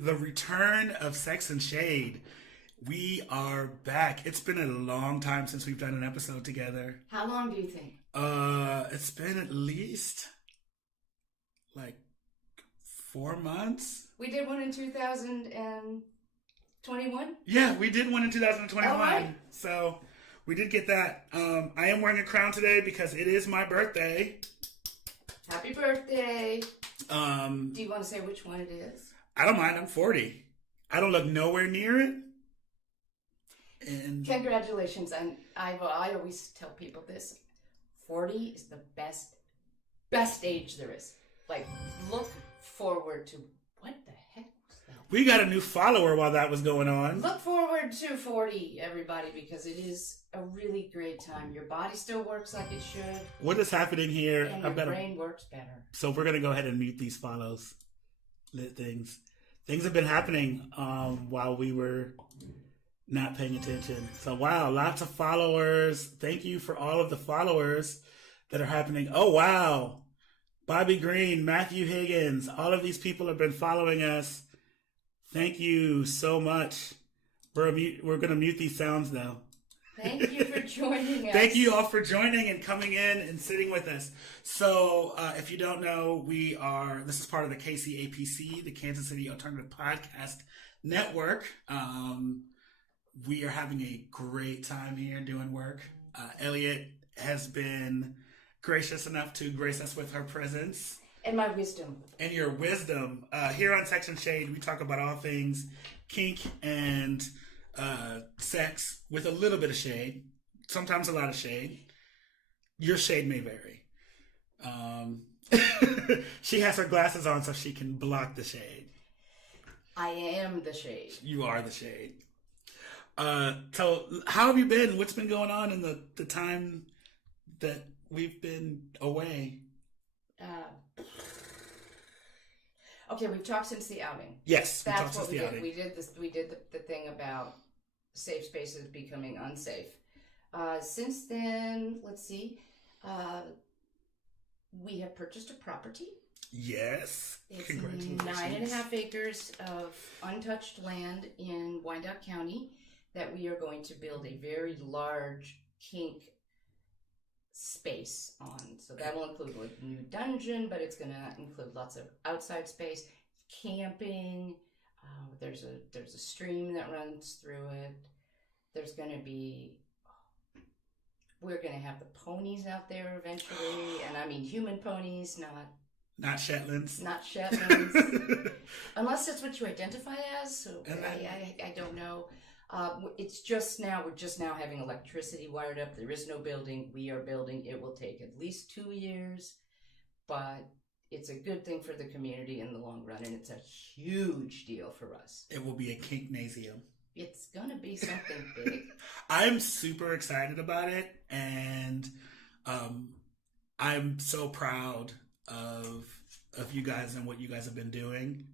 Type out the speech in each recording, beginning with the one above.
The return of Sex and Shade. We are back. It's been a long time since we've done an episode together. How long do you think? It's been at least like 4 months. We did one in 2021? Yeah, we did one in 2021. All right. So we did get that. I am wearing a crown today because it is my birthday. Happy birthday. Um, Do you want to say which one it is? I don't mind. I'm 40. I don't look nowhere near it. And Congratulations. And I always tell people this. 40 is the best age there is. Like, look forward to, what the heck was that? we got a new follower while that was going on. Look forward to 40, everybody, because it is a really great time. Your body still works like it should. What is happening here? And your brain works better. So we're gonna go ahead and mute these follows. Lit things. Things have been happening while we were not paying attention. So wow, lots of followers. Thank you for all of the followers that are happening. Oh wow, Bobby Green, Matthew Higgins, all of these people have been following us. Thank you so much. We're gonna mute these sounds now. Thank you for joining us. Thank you all for joining and coming in and sitting with us. So, if you don't know, this is part of the KCAPC, the Kansas City Alternative Podcast Network. We are having a great time here doing work. Elliott has been gracious enough to grace us with her presence. And my wisdom. And your wisdom. Here on Sex and Shade, we talk about all things kink and sex with a little bit of shade, sometimes a lot of shade. Your shade may vary. She has her glasses on so she can block the shade. I am the shade. You are the shade. So how have you been? What's been going on in the time that we've been away? Okay, we've talked since the outing. Yes, That's what we did. Outing. We did this. We did the thing about safe spaces becoming unsafe. Since then, let's see. We have purchased a property. Yes. It's Congratulations. 9.5 acres of untouched land in Wyandotte County that we are going to build a very large kink space on. So that will include a new dungeon, but it's going to include lots of outside space, camping. There's a stream that runs through it. There's going to be, we're going to have the ponies out there eventually, and I mean human ponies, Not Shetlands. not Shetlands, unless that's what you identify as. So I don't know. We're just now having electricity wired up. There is no building. We are building. It will take at least 2 years, but it's a good thing for the community in the long run, and it's a huge deal for us. It will be a kinknasium. It's gonna be something big. I'm super excited about it, and I'm so proud of you guys and what you guys have been doing,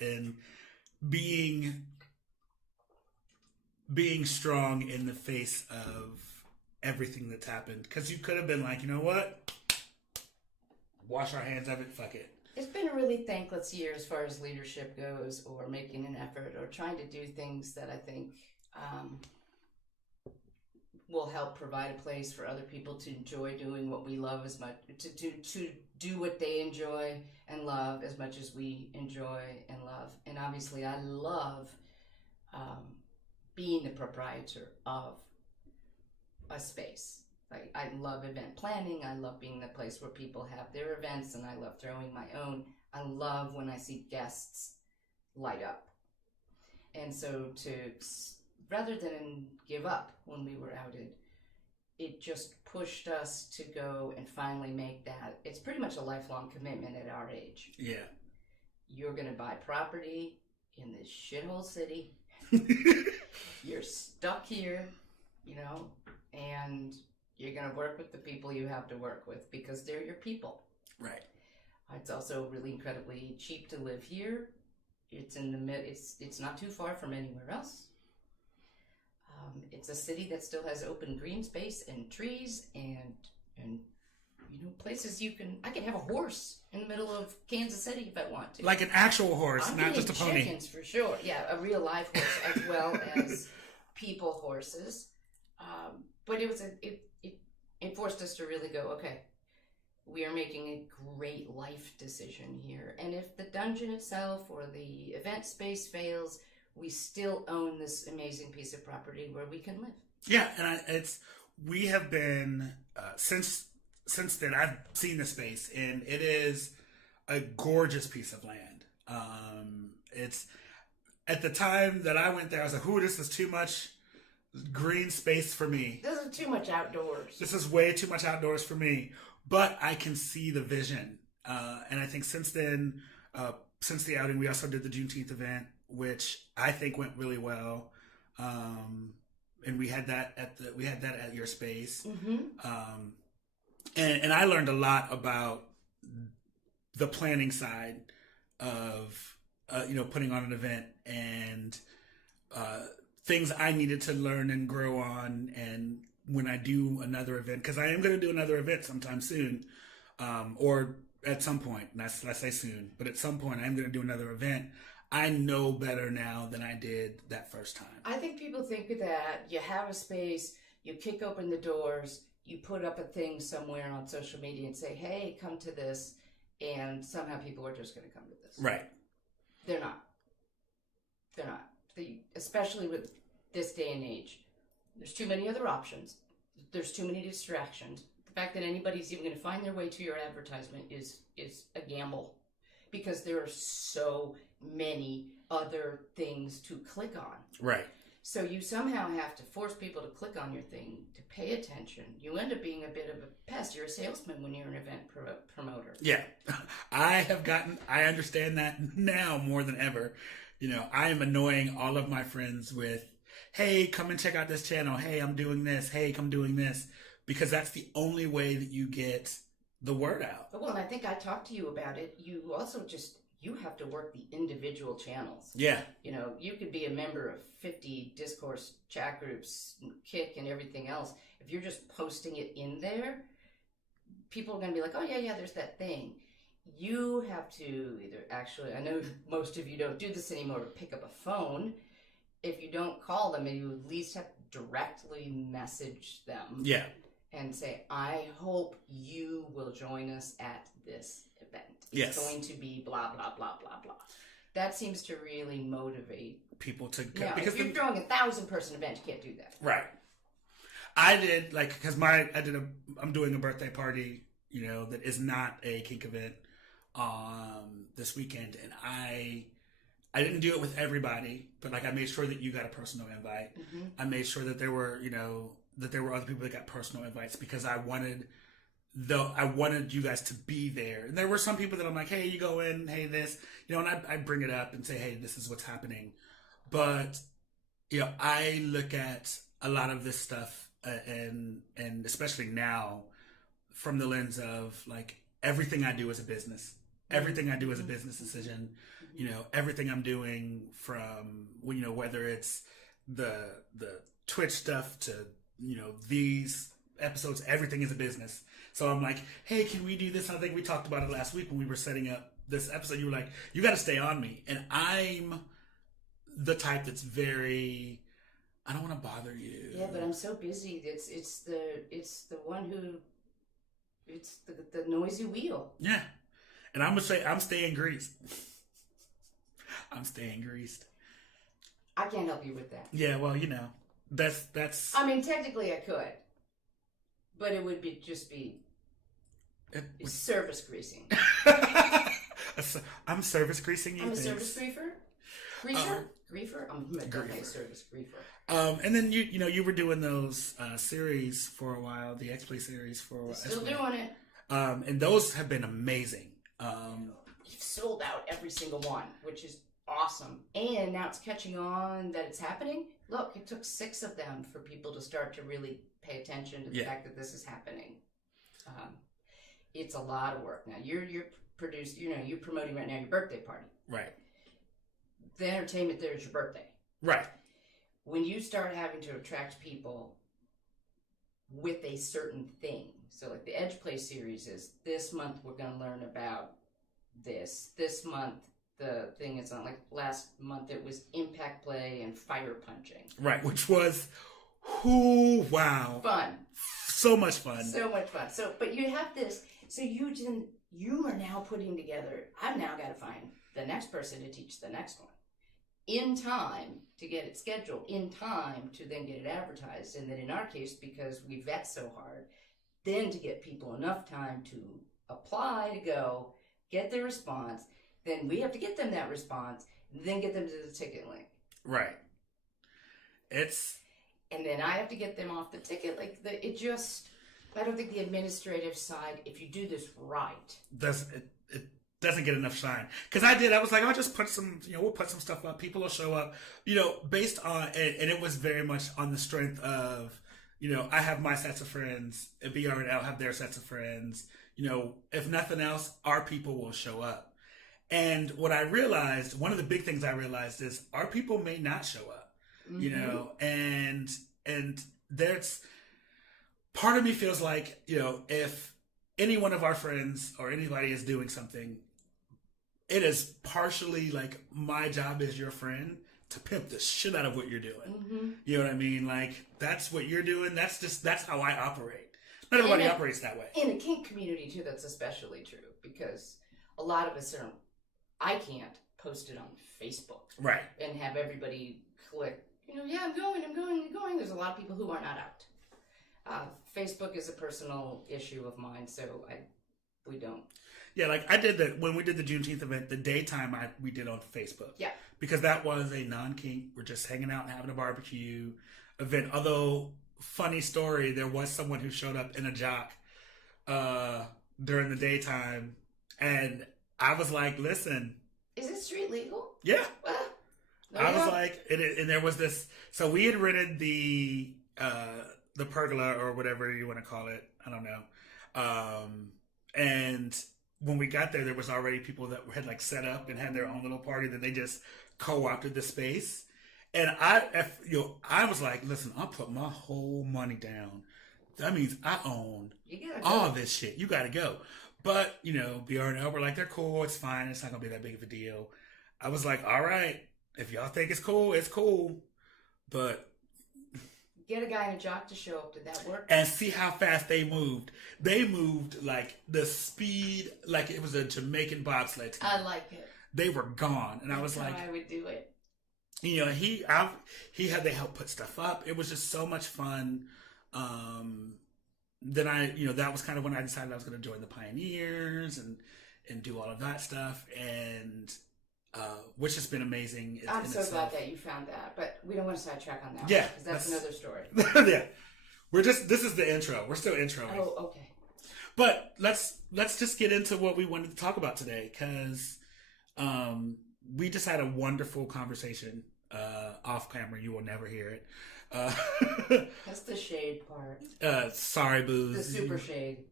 and being strong in the face of everything that's happened. Because you could have been like, you know what? Wash our hands of it. Fuck it. It's been a really thankless year as far as leadership goes, or making an effort, or trying to do things that I think will help provide a place for other people to enjoy doing what we love as much, to do what they enjoy and love as much as we enjoy and love. And obviously I love being the proprietor of a space. Like, I love event planning. I love being the place where people have their events, and I love throwing my own. I love when I see guests light up. And so rather than give up when we were outed, it just pushed us to go and finally make that. It's pretty much a lifelong commitment at our age. Yeah. You're going to buy property in this shithole city. You're stuck here, and you're going to work with the people you have to work with because they're your people. Right. It's also really incredibly cheap to live here. It's in the it's not too far from anywhere else. It's a city that still has open green space and trees and places I can have a horse in the middle of Kansas City if I want to. Like an actual horse, I'm not just a pony. Chickens for sure. Yeah, a real live horse as well as people horses. But it forced us to really go, okay, we are making a great life decision here. And if the dungeon itself or the event space fails, we still own this amazing piece of property where we can live. Yeah, and we have been since then. I've seen the space, and it is a gorgeous piece of land. It's at the time that I went there, I was like, "Ooh, this is too much green space for me. This is too much outdoors. This is way too much outdoors for me." But I can see the vision, and I think since then, since the outing, we also did the Juneteenth event, which I think went really well. And we had that at your space. Mm-hmm. And I learned a lot about the planning side of putting on an event and things I needed to learn and grow on. And when I do another event, because I am going to do another event sometime soon, or at some point, and I say soon, but at some point I am going to do another event. I know better now than I did that first time. I think people think that you have a space, you kick open the doors, you put up a thing somewhere on social media and say, hey, come to this, and somehow people are just going to come to this. Right. They're not. They're not. Especially with this day and age. There's too many other options. There's too many distractions. The fact that anybody's even going to find their way to your advertisement is a gamble. Because there are so many other things to click on. Right. So you somehow have to force people to click on your thing, to pay attention. You end up being a bit of a pest. You're a salesman when you're an event promoter. Yeah. I understand that now more than ever. I am annoying all of my friends with, hey, come and check out this channel. Hey, I'm doing this. Hey, come doing this. Because that's the only way that you get the word out. Well, and I think I talked to you about it. You also you have to work the individual channels. Yeah. You could be a member of 50 discourse chat groups, Kick and everything else. If you're just posting it in there, people are going to be like, oh, yeah, there's that thing. You have to either I know most of you don't do this anymore, but pick up a phone. If you don't call them, you at least have to directly message them. Yeah. And say, I hope you will join us at this event. Yes. It's going to be blah, blah, blah, blah, blah. That seems to really motivate people to go. Now, because if you're throwing 1,000-person event, you can't do that. Right. I did, because I'm doing a birthday party, that is not a kink event this weekend. And I didn't do it with everybody, but I made sure that you got a personal invite. Mm-hmm. I made sure that there were, that there were other people that got personal invites because I wanted you guys to be there. And there were some people that I'm like, hey, you go in, hey, this, and I bring it up and say, hey, this is what's happening. But, I look at a lot of this stuff and especially now from the lens of everything I do is a business. Everything I do is a business decision. Everything I'm doing from, whether it's the Twitch stuff to, these episodes, everything is a business. So I'm like, hey, can we do this? I think we talked about it last week when we were setting up this episode. You were like, you got to stay on me. And I'm the type that's very, I don't want to bother you. Yeah, but I'm so busy. It's the one who, it's the noisy wheel. Yeah. And I'm going to say, I'm staying greased. I'm staying greased. I can't help you with that. Yeah, well, that's. I mean, technically I could, but it would just be service greasing. I'm service greasing you. I'm a service griefer. Griefer. I'm definitely a service griefer. And then you were doing those series for a while, the X-Play series for a while. Still doing it. And those have been amazing. You've sold out every single one, which is awesome. And now it's catching on that it's happening. Look, it took 6 of them for people to start to really pay attention to the fact that this is happening. It's a lot of work. Now you're promoting right now your birthday party. Right. The entertainment there is your birthday. Right. When you start having to attract people with a certain thing, So like the Edge Play series is this month we're going to learn about this. This month the thing is on, like last month it was impact play and fire punching. Right, which was, wow. Fun. So much fun. So much fun. So, but you have this, so you are now putting together, I've now got to find the next person to teach the next one in time to get it scheduled, in time to then get it advertised. And then in our case, because we vet so hard, then to get people enough time to apply, to go, get their response. Then we have to get them that response, and then get them to the ticket link. Right. And then I have to get them off the ticket. Like, I don't think the administrative side, if you do this right. It doesn't get enough shine. Because I was like, I'll just put some, we'll put some stuff up. People will show up, based on, and it was very much on the strength of, I have my sets of friends, and BRNL have their sets of friends. If nothing else, our people will show up. And what I realized, one of the big things I realized is our people may not show up. And there's part of me feels like, if any one of our friends or anybody is doing something, it is partially like my job as your friend to pimp the shit out of what you're doing. You know what I mean? Like, that's what you're doing. That's how I operate. Not everybody operates that way. In the kink community too, that's especially true, because a lot of us I can't post it on Facebook. Right. And have everybody click, yeah, I'm going. There's a lot of people who are not out. Facebook is a personal issue of mine, so we don't. Yeah, like I did that when we did the Juneteenth event, the daytime we did on Facebook. Yeah. Because that was a non-kink, we're just hanging out and having a barbecue event. Although, funny story, there was someone who showed up in a jock during the daytime, and I was like, listen. Is it street legal? Yeah. Well, I was like, and there was this, so we had rented the pergola or whatever you want to call it. I don't know. And when we got there was already people that had like set up and had their own little party. Then they just co-opted the space. And I was like, listen, I'll put my whole money down. That means I own all this shit. You got to go. But, BRNL were like, they're cool. It's fine. It's not going to be that big of a deal. I was like, all right. If y'all think it's cool, it's cool. But get a guy in a jock to show up. Did that work? And see how fast they moved. They moved like the speed, like it was a Jamaican bobsled team. I like it. They were gone. And I was like, I would do it. He had to help put stuff up. It was just so much fun. Then that was kind of when I decided I was going to join the Pioneers and do all of that stuff. And which has been amazing. I'm so glad that you found that, but we don't want to sidetrack on that. Yeah, because that's another story. Yeah, this is the intro. We're still introing. Oh, okay. But let's just get into what we wanted to talk about today, because we just had a wonderful conversation off camera. You will never hear it. That's the shade part. Sorry, Booze. The super shade.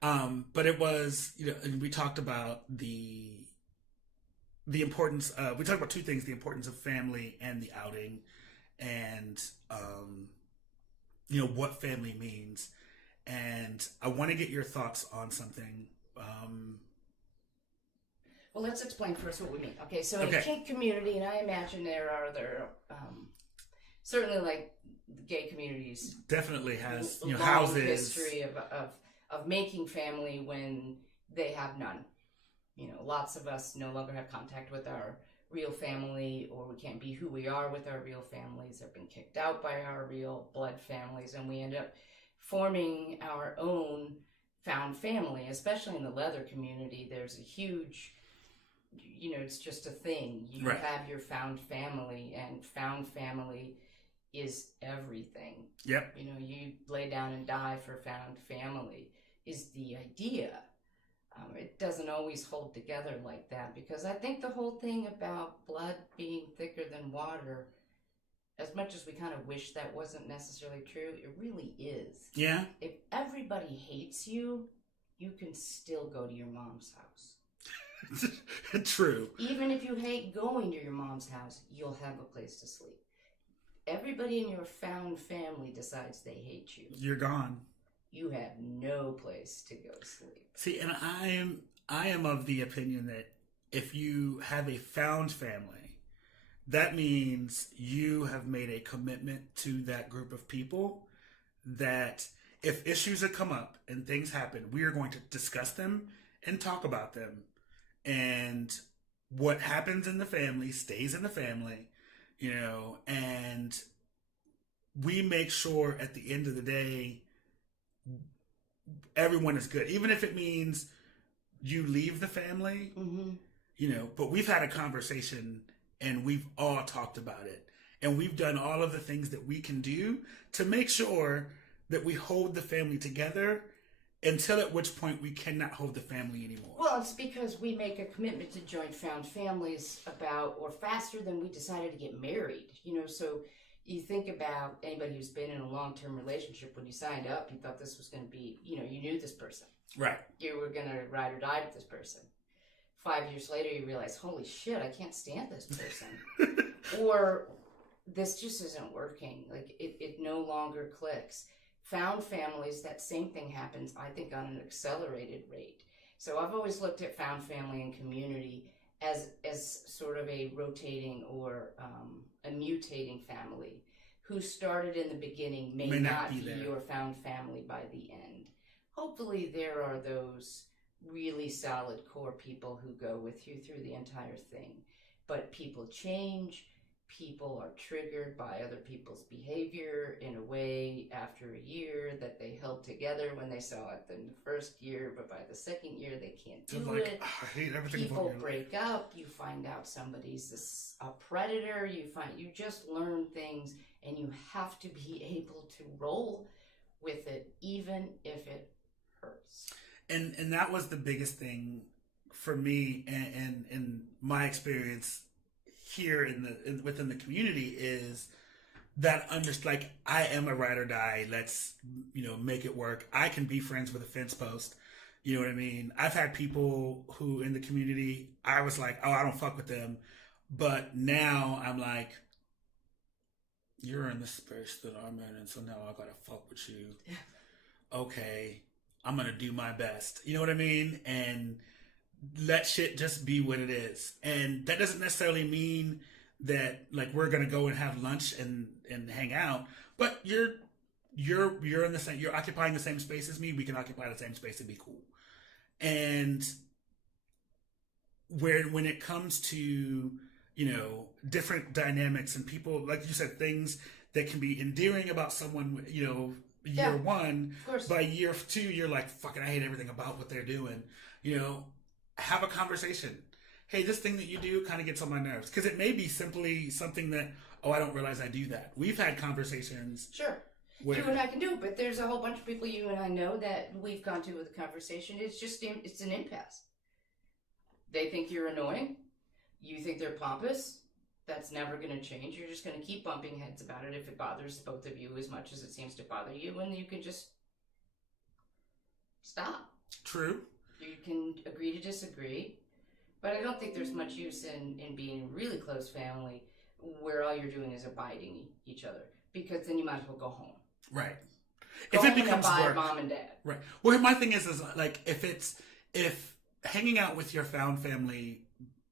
But it was, and we talked about the importance. We talked about two things: the importance of family and the outing, and what family means. And I want to get your thoughts on something. Well, let's explain first what we mean. Okay, so in the kink community, and I imagine there are other, certainly like the gay communities, definitely has long houses history of making family when they have none. Lots of us no longer have contact with our real family, or we can't be who we are with our real families. Have been kicked out by our real blood families, and we end up forming our own found family. Especially in the leather community, there's a huge, it's just a thing. You right. have your found family, and found family is everything. Yep. You lay down and die for found family is the idea. It doesn't always hold together like that, because I think the whole thing about blood being thicker than water, as much as we kind of wish that wasn't necessarily true, it really is. Yeah. If everybody hates you, you can still go to your mom's house. True. Even if you hate going to your mom's house, you'll have a place to sleep. Everybody in your found family decides they hate you. You're gone. you have no place to go to sleep. See, and I am of the opinion that if you have a found family, that means you have made a commitment to that group of people that if issues have come up and things happen, we are going to discuss them and talk about them. And what happens in the family stays in the family, and we make sure at the end of the day, everyone is good. Even if it means you leave the family, but we've had a conversation and we've all talked about it. And we've done all of the things that we can do to make sure that we hold the family together until at which point we cannot hold the family anymore. Well, it's because we make a commitment to join found families faster than we decided to get married. So you think about anybody who's been in a long-term relationship. When you signed up, you thought this was going to be, you knew this person. Right. You were going to ride or die with this person. 5 years later, you realize, holy shit, I can't stand this person. Or this just isn't working. Like, it no longer clicks. Found families, that same thing happens, I think, on an accelerated rate. So I've always looked at found family and community as sort of a rotating or a mutating family. Who started in the beginning may not be your found family by the end. Hopefully there are those really solid core people who go with you through the entire thing. But people change. People are triggered by other people's behavior in a way after a year that they held together when they saw it in the first year, but by the second year they can't do it. I hate everything. People break up. You find out somebody's a predator. You just learn things, and you have to be able to roll with it, even if it hurts. And that was the biggest thing for me, and in my experience here within the community, is that I am a ride or die. Let's make it work. I can be friends with a fence post. You know what I mean? I've had people who in the community, I was like, oh, I don't fuck with them, but now I'm like, you're in the space that I'm in, and so now I gotta fuck with you. Okay, I'm gonna do my best. You know what I mean? And let shit just be what it is. And that doesn't necessarily mean that we're gonna go and have lunch and hang out, but you're in the same, you're occupying the same space as me. We can occupy the same space and be cool. And when it comes to different dynamics and people, like you said, things that can be endearing about someone, year one, by year two, you're like, fucking, I hate everything about what they're doing. Have a conversation. Hey, this thing that you do kind of gets on my nerves. Because it may be simply something that, I don't realize I do that. We've had conversations. Sure. You and I can do it, but there's a whole bunch of people you and I know that we've gone to with a conversation. It's an impasse. They think you're annoying. You think they're pompous. That's never going to change. You're just going to keep bumping heads about it if it bothers both of you as much as it seems to bother you, and you can just stop. True. You can agree to disagree, but I don't think there's much use in being a really close family where all you're doing is abiding each other, because then you might as well go home. Right. If it becomes work, mom and dad. Right. Well, my thing is like if hanging out with your found family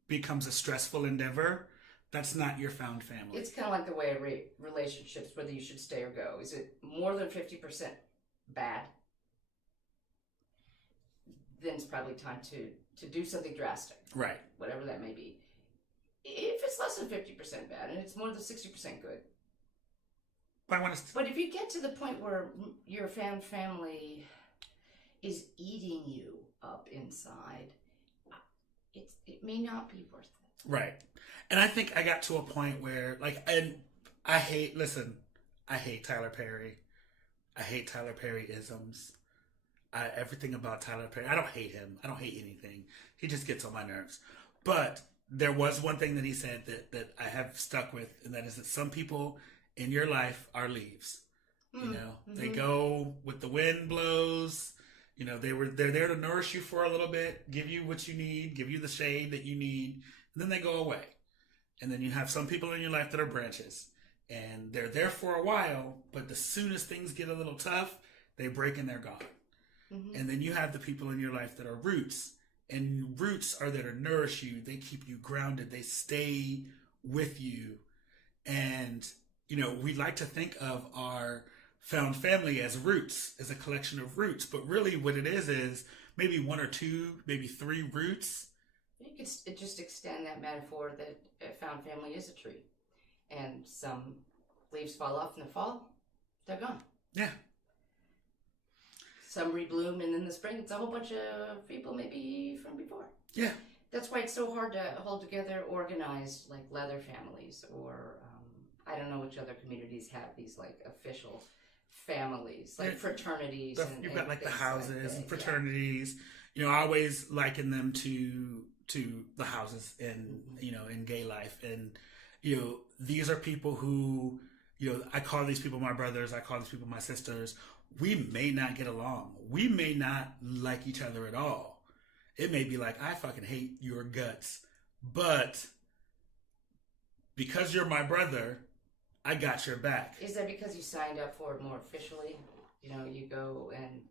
becomes a stressful endeavor, that's not your found family. It's kind of like the way I rate relationships, whether you should stay or go. Is it more than 50% bad? Then it's probably time to do something drastic. Right. Whatever that may be. If it's less than 50% bad and it's more than 60% good. But if you get to the point where your found family is eating you up inside, it may not be worth it. Right. And I think I got to a point where, I hate Tyler Perry. I hate Tyler Perry isms. Everything about Tyler Perry. I don't hate him. I don't hate anything. He just gets on my nerves. But there was one thing that he said that I have stuck with, and that is that some people in your life are leaves. They go with the wind blows. They're there to nourish you for a little bit, give you what you need, give you the shade that you need, and then they go away. And then you have some people in your life that are branches, and they're there for a while, but as soon as things get a little tough, they break and they're gone. Mm-hmm. And then you have the people in your life that are roots, and roots are there to nourish you. They keep you grounded. They stay with you. And, we like to think of our found family as roots, as a collection of roots. But really what it is maybe one or two, maybe three roots. You could just extend that metaphor that a found family is a tree. And some leaves fall off in the fall, they're gone. Yeah. Some rebloom, and in the spring, it's a whole bunch of people maybe from before. Yeah. That's why it's so hard to hold together organized, like leather families, or I don't know which other communities have these like official families, like fraternities. You've got like the houses and fraternities. Yeah. I always liken them to the houses in in gay life, and these are people who I call these people my brothers. I call these people my sisters. We may not get along. We may not like each other at all. It may be like, I fucking hate your guts. But because you're my brother, I got your back. Is that because you signed up for it more officially? You go and...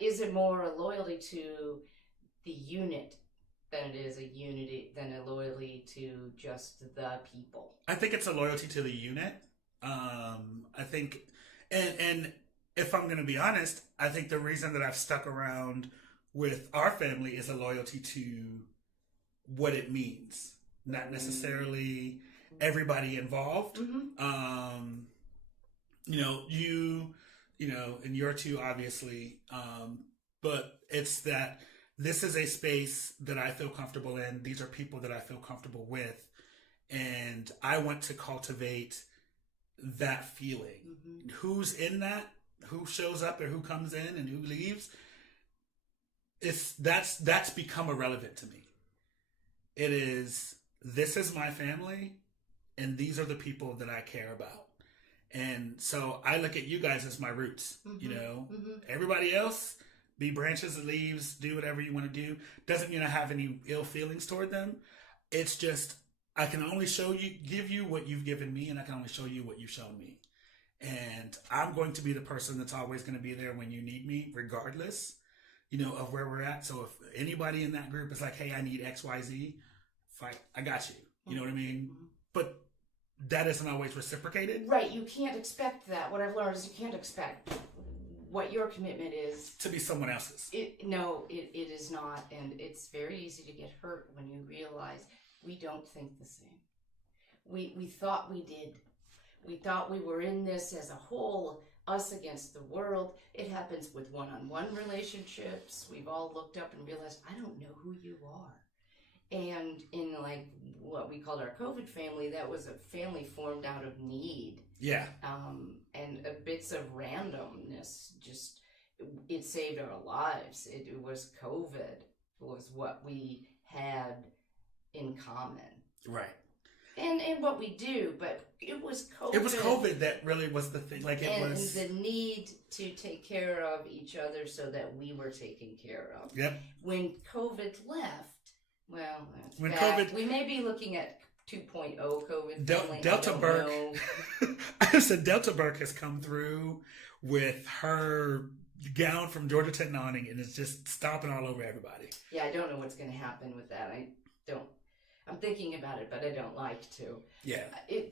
is it more a loyalty to the unit than it is a unity, than a loyalty to just the people? I think it's a loyalty to the unit. I think... And if I'm going to be honest, I think the reason that I've stuck around with our family is a loyalty to what it means, not necessarily everybody involved. Mm-hmm. And you're too, obviously. But it's that this is a space that I feel comfortable in. These are people that I feel comfortable with. And I want to cultivate that feeling. Mm-hmm. Who's in that? Who shows up and who comes in and who leaves? That's become irrelevant to me. It is, this is my family, and these are the people that I care about. And so I look at you guys as my roots. Mm-hmm. Mm-hmm. Everybody else, be branches and leaves, do whatever you want to do. Doesn't mean I have any ill feelings toward them. It's just, I can only give you what you've given me, and I can only show you what you've shown me. And I'm going to be the person that's always going to be there when you need me, regardless, of where we're at. So if anybody in that group is like, hey, I need X, Y, Z, fight, I got you. You know what I mean? Mm-hmm. But that isn't always reciprocated. Right. You can't expect that. What I've learned is you can't expect what your commitment is to be someone else's. It is not. And it's very easy to get hurt when you realize we don't think the same. We thought we did. We thought we were in this as a whole, us against the world. It happens with one-on-one relationships. We've all looked up and realized, I don't know who you are. And in like what we called our COVID family, that was a family formed out of need. Yeah. And bits of randomness. Just, it saved our lives. It was COVID was what we had in common. Right. And what we do, but it was COVID. It was COVID that really was the thing. Like it was the need to take care of each other so that we were taken care of. Yep. When COVID left, well, when back. COVID, we may be looking at 2.0 COVID. Delta Burke. I said Delta Burke has come through with her gown from Georgia Tech awning and it's just stomping all over everybody. Yeah, I don't know what's going to happen with that. I'm thinking about it, but I don't like to. Yeah. I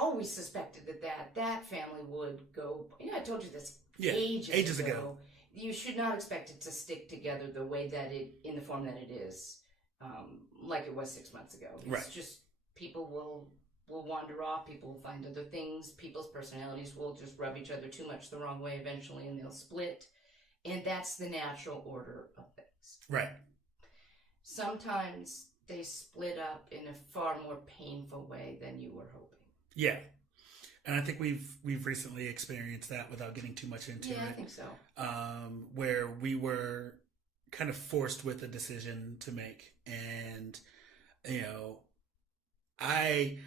always suspected that family would go, I told you this ages ago. You should not expect it to stick together the way that in the form that it is, like it was 6 months ago. It's just, people will wander off, people will find other things, people's personalities will just rub each other too much the wrong way eventually, and they'll split. And that's the natural order of things. Right. Sometimes they split up in a far more painful way than you were hoping. Yeah. And I think we've recently experienced that without getting too much into it. Yeah, I think so. Where we were kind of forced with a decision to make. And, I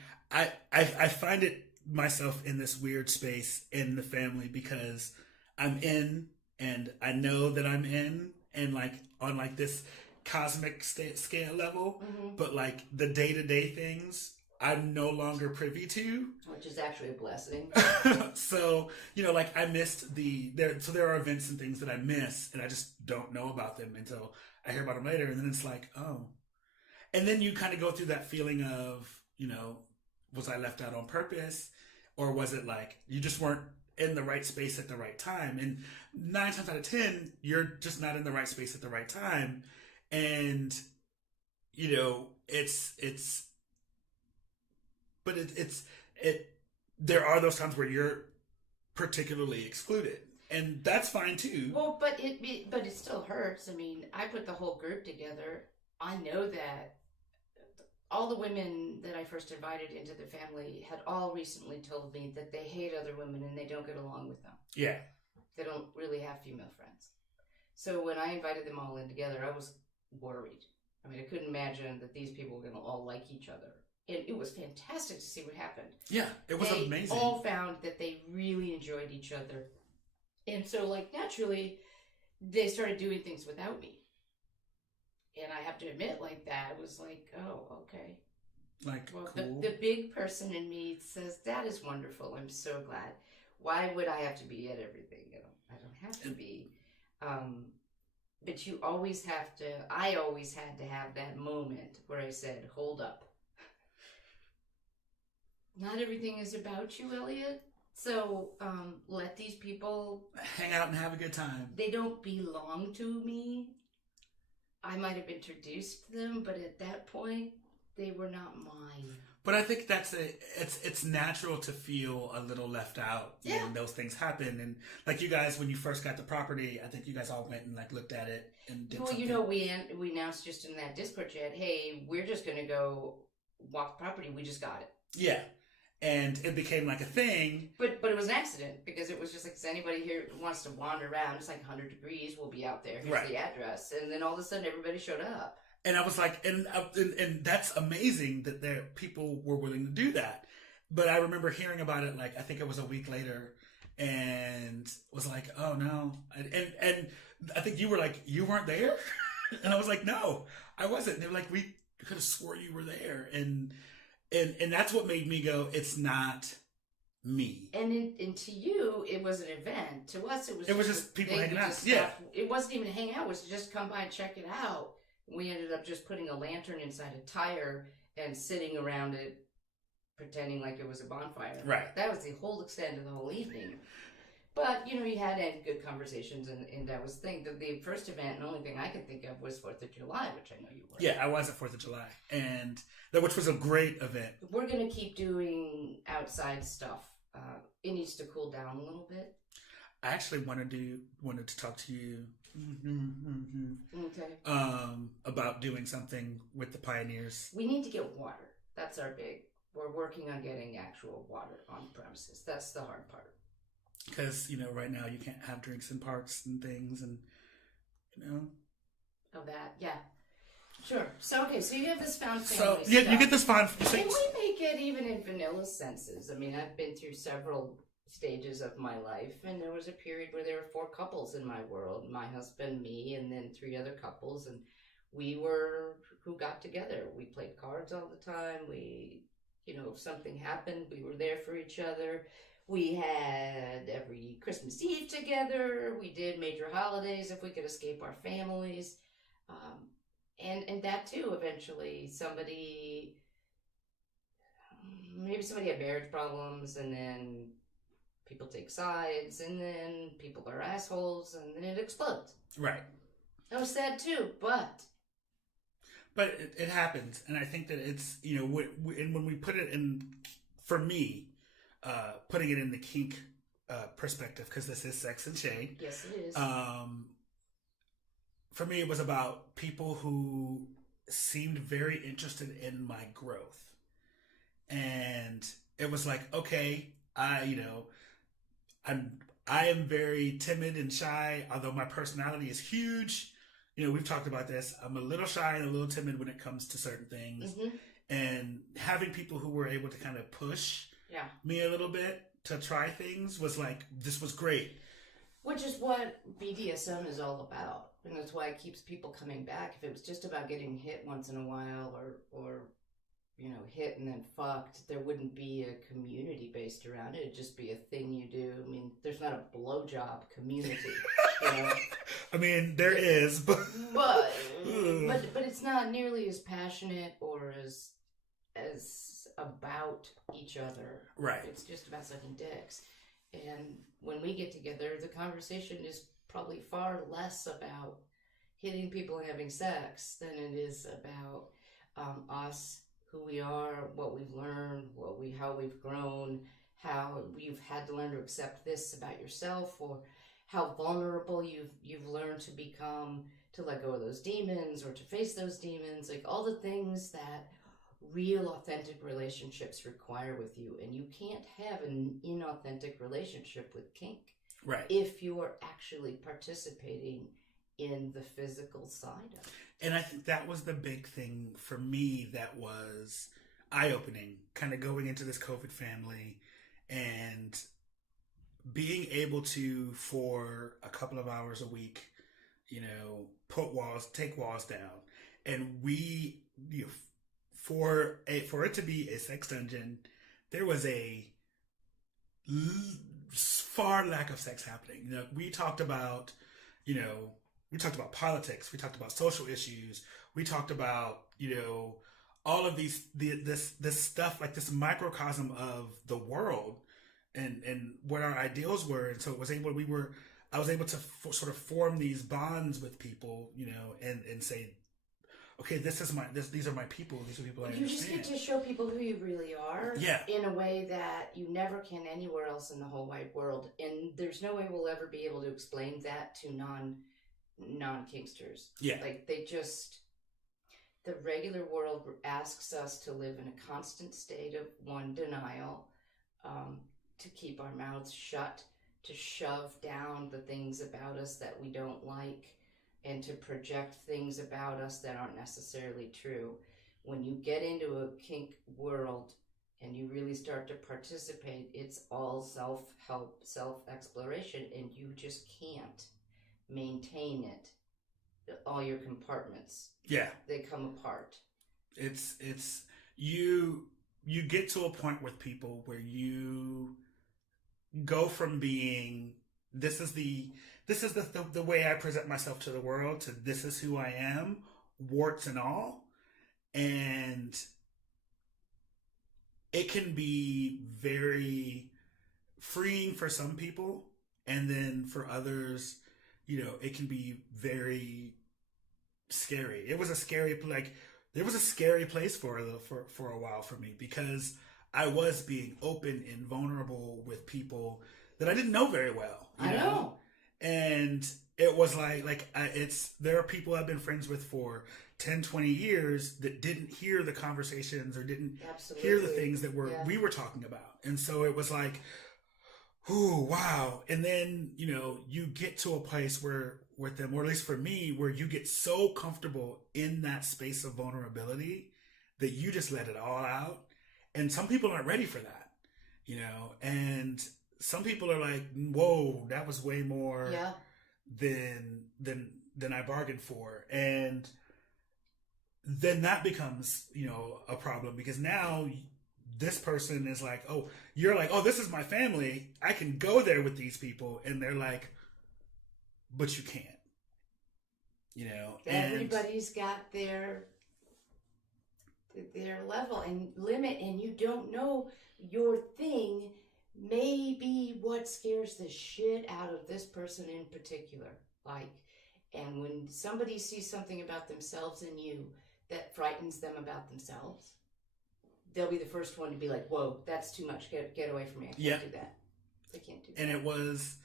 find it myself in this weird space in the family because I'm in and I know that I'm in and like on like this cosmic scale level, but like the day-to-day things I'm no longer privy to. Which is actually a blessing. So, like I missed there are events and things that I miss and I just don't know about them until I hear about them later. And then it's like, oh. And then you kind of go through that feeling of, was I left out on purpose? Or was it like you just weren't in the right space at the right time? And 9 times out of 10, you're just not in the right space at the right time. And, there are those times where you're particularly excluded, and that's fine too. Well, but it still hurts. I mean, I put the whole group together. I know that all the women that I first invited into the family had all recently told me that they hate other women and they don't get along with them. Yeah. They don't really have female friends. So when I invited them all in together, I was worried. I mean, I couldn't imagine that these people were going to all like each other. And it was fantastic to see what happened. Yeah, it was amazing. They all found that they really enjoyed each other. And so, naturally, they started doing things without me. And I have to admit, that was oh, okay. Cool. The big person in me says, that is wonderful. I'm so glad. Why would I have to be at everything? I don't have to be. But you always have to, I always had to have that moment where I said, hold up. Not everything is about you, Elliott. So let these people hang out and have a good time. They don't belong to me. I might have introduced them, but at that point, they were not mine. But I think it's natural to feel a little left out when those things happen. And like you guys, when you first got the property, I think you guys all went and looked at it and did something. We announced just in that Discord chat, hey, we're just going to go walk the property. We just got it. Yeah. And it became a thing. But it was an accident because it was just is anybody here who wants to wander around, it's 100 degrees, we'll be out there. Here's the address. And then all of a sudden everybody showed up. And I was like, and that's amazing that people were willing to do that. But I remember hearing about it, I think it was a week later, and was like, oh no. And I think you were like, you weren't there? And I was like, no, I wasn't. And they were like, we could have swore you were there. And that's what made me go, it's not me. And to you, it was an event. To us, it was just people hanging out. Yeah. It wasn't even hang out. It was just come by and check it out. We ended up just putting a lantern inside a tire and sitting around it, pretending like it was a bonfire. Right. That was the whole extent of the whole evening. But, you had good conversations, and that was the thing. The first event, and the only thing I could think of was 4th of July, which I know you were. Yeah, I was at 4th of July, which was a great event. We're going to keep doing outside stuff. It needs to cool down a little bit. I actually wanted to talk to you okay. About doing something with the Pioneers. We need to get water. That's our we're working on getting actual water on premises. That's the hard part. Because, right now you can't have drinks in parks and things and, Of that, yeah. Sure. So, okay, so you have this found family stuff. You get this found family. Can we make it even in vanilla senses? I mean, I've been through several stages of my life, and there was a period where there were 4 couples in my world. My husband, me, and then 3 other couples, and who got together. We played cards all the time. If something happened, we were there for each other. We had every Christmas Eve together. We did major holidays if we could escape our families. And that too, eventually, maybe somebody had marriage problems, and then people take sides, and then people are assholes, and then it explodes. Right. That was sad too, but it happens. And I think that it's, and when we put it in, for me, putting it in the kink perspective, because this is Sex and Shade. Yes, it is. For me, it was about people who seemed very interested in my growth. And it was like, okay, I am very timid and shy, although my personality is huge. We've talked about this. I'm a little shy and a little timid when it comes to certain things. Mm-hmm. And having people who were able to kind of push me a little bit to try things was like, this was great. Which is what BDSM is all about. And that's why it keeps people coming back. If it was just about getting hit once in a while or hit and then fucked, there wouldn't be a community based around it. It'd just be a thing you do. I mean, there's not a blowjob community. I mean, there is, but but it's not nearly as passionate or as about each other. Right. It's just about sucking dicks. And when we get together, the conversation is probably far less about hitting people and having sex than it is about us, who we are, what we've learned, how we've grown, how you've had to learn to accept this about yourself, or how vulnerable you've learned to become, to let go of those demons or to face those demons, like all the things that real authentic relationships require with you. And you can't have an inauthentic relationship with kink, right, if you're actually participating in the physical side of it. And I think that was the big thing for me that was eye-opening, kind of going into this COVID family and being able to, for a couple of hours a week, take walls down. And we, for it to be a sex dungeon, there was a far lack of sex happening. We talked about, politics. We talked about social issues. We talked about, all of this stuff, like this microcosm of the world and what our ideals were. And so it was I was able to sort of form these bonds with people, and say, okay, these are my people. These are people I understand. You just get to show people who you really are, in a way that you never can anywhere else in the whole wide world. And there's no way we'll ever be able to explain that to non-kinksters. Yeah. Like the regular world asks us to live in a constant state of denial, to keep our mouths shut, to shove down the things about us that we don't like, and to project things about us that aren't necessarily true. When you get into a kink world and you really start to participate, it's all self-help, self-exploration, and you just can't maintain it. All your compartments, they come apart. It's you get to a point with people where you go from being this is the way I present myself to the world to this is who I am, warts and all. And it can be very freeing for some people, and then for others, it can be very scary. It was a scary, there was a scary place for a while for me, because I was being open and vulnerable with people that I didn't know very well. I know. And it was there are people I've been friends with for 10, 20 years that didn't hear the conversations or didn't hear the things that we were talking about. And so it was like, ooh, wow. And then, you get to a place where with them, or at least for me, where you get so comfortable in that space of vulnerability that you just let it all out. And some people aren't ready for that, and some people are like, whoa, that was way more than I bargained for. And then that becomes, a problem, because now this person is like, oh, you're like, oh, this is my family. I can go there with these people. And they're like, but you can't, Everybody's got their level and limit, and you don't know your thing may be what scares the shit out of this person in particular. And when somebody sees something about themselves in you that frightens them about themselves, they'll be the first one to be like, whoa, that's too much. Get away from me. I can't do that. They can't do that. And it was,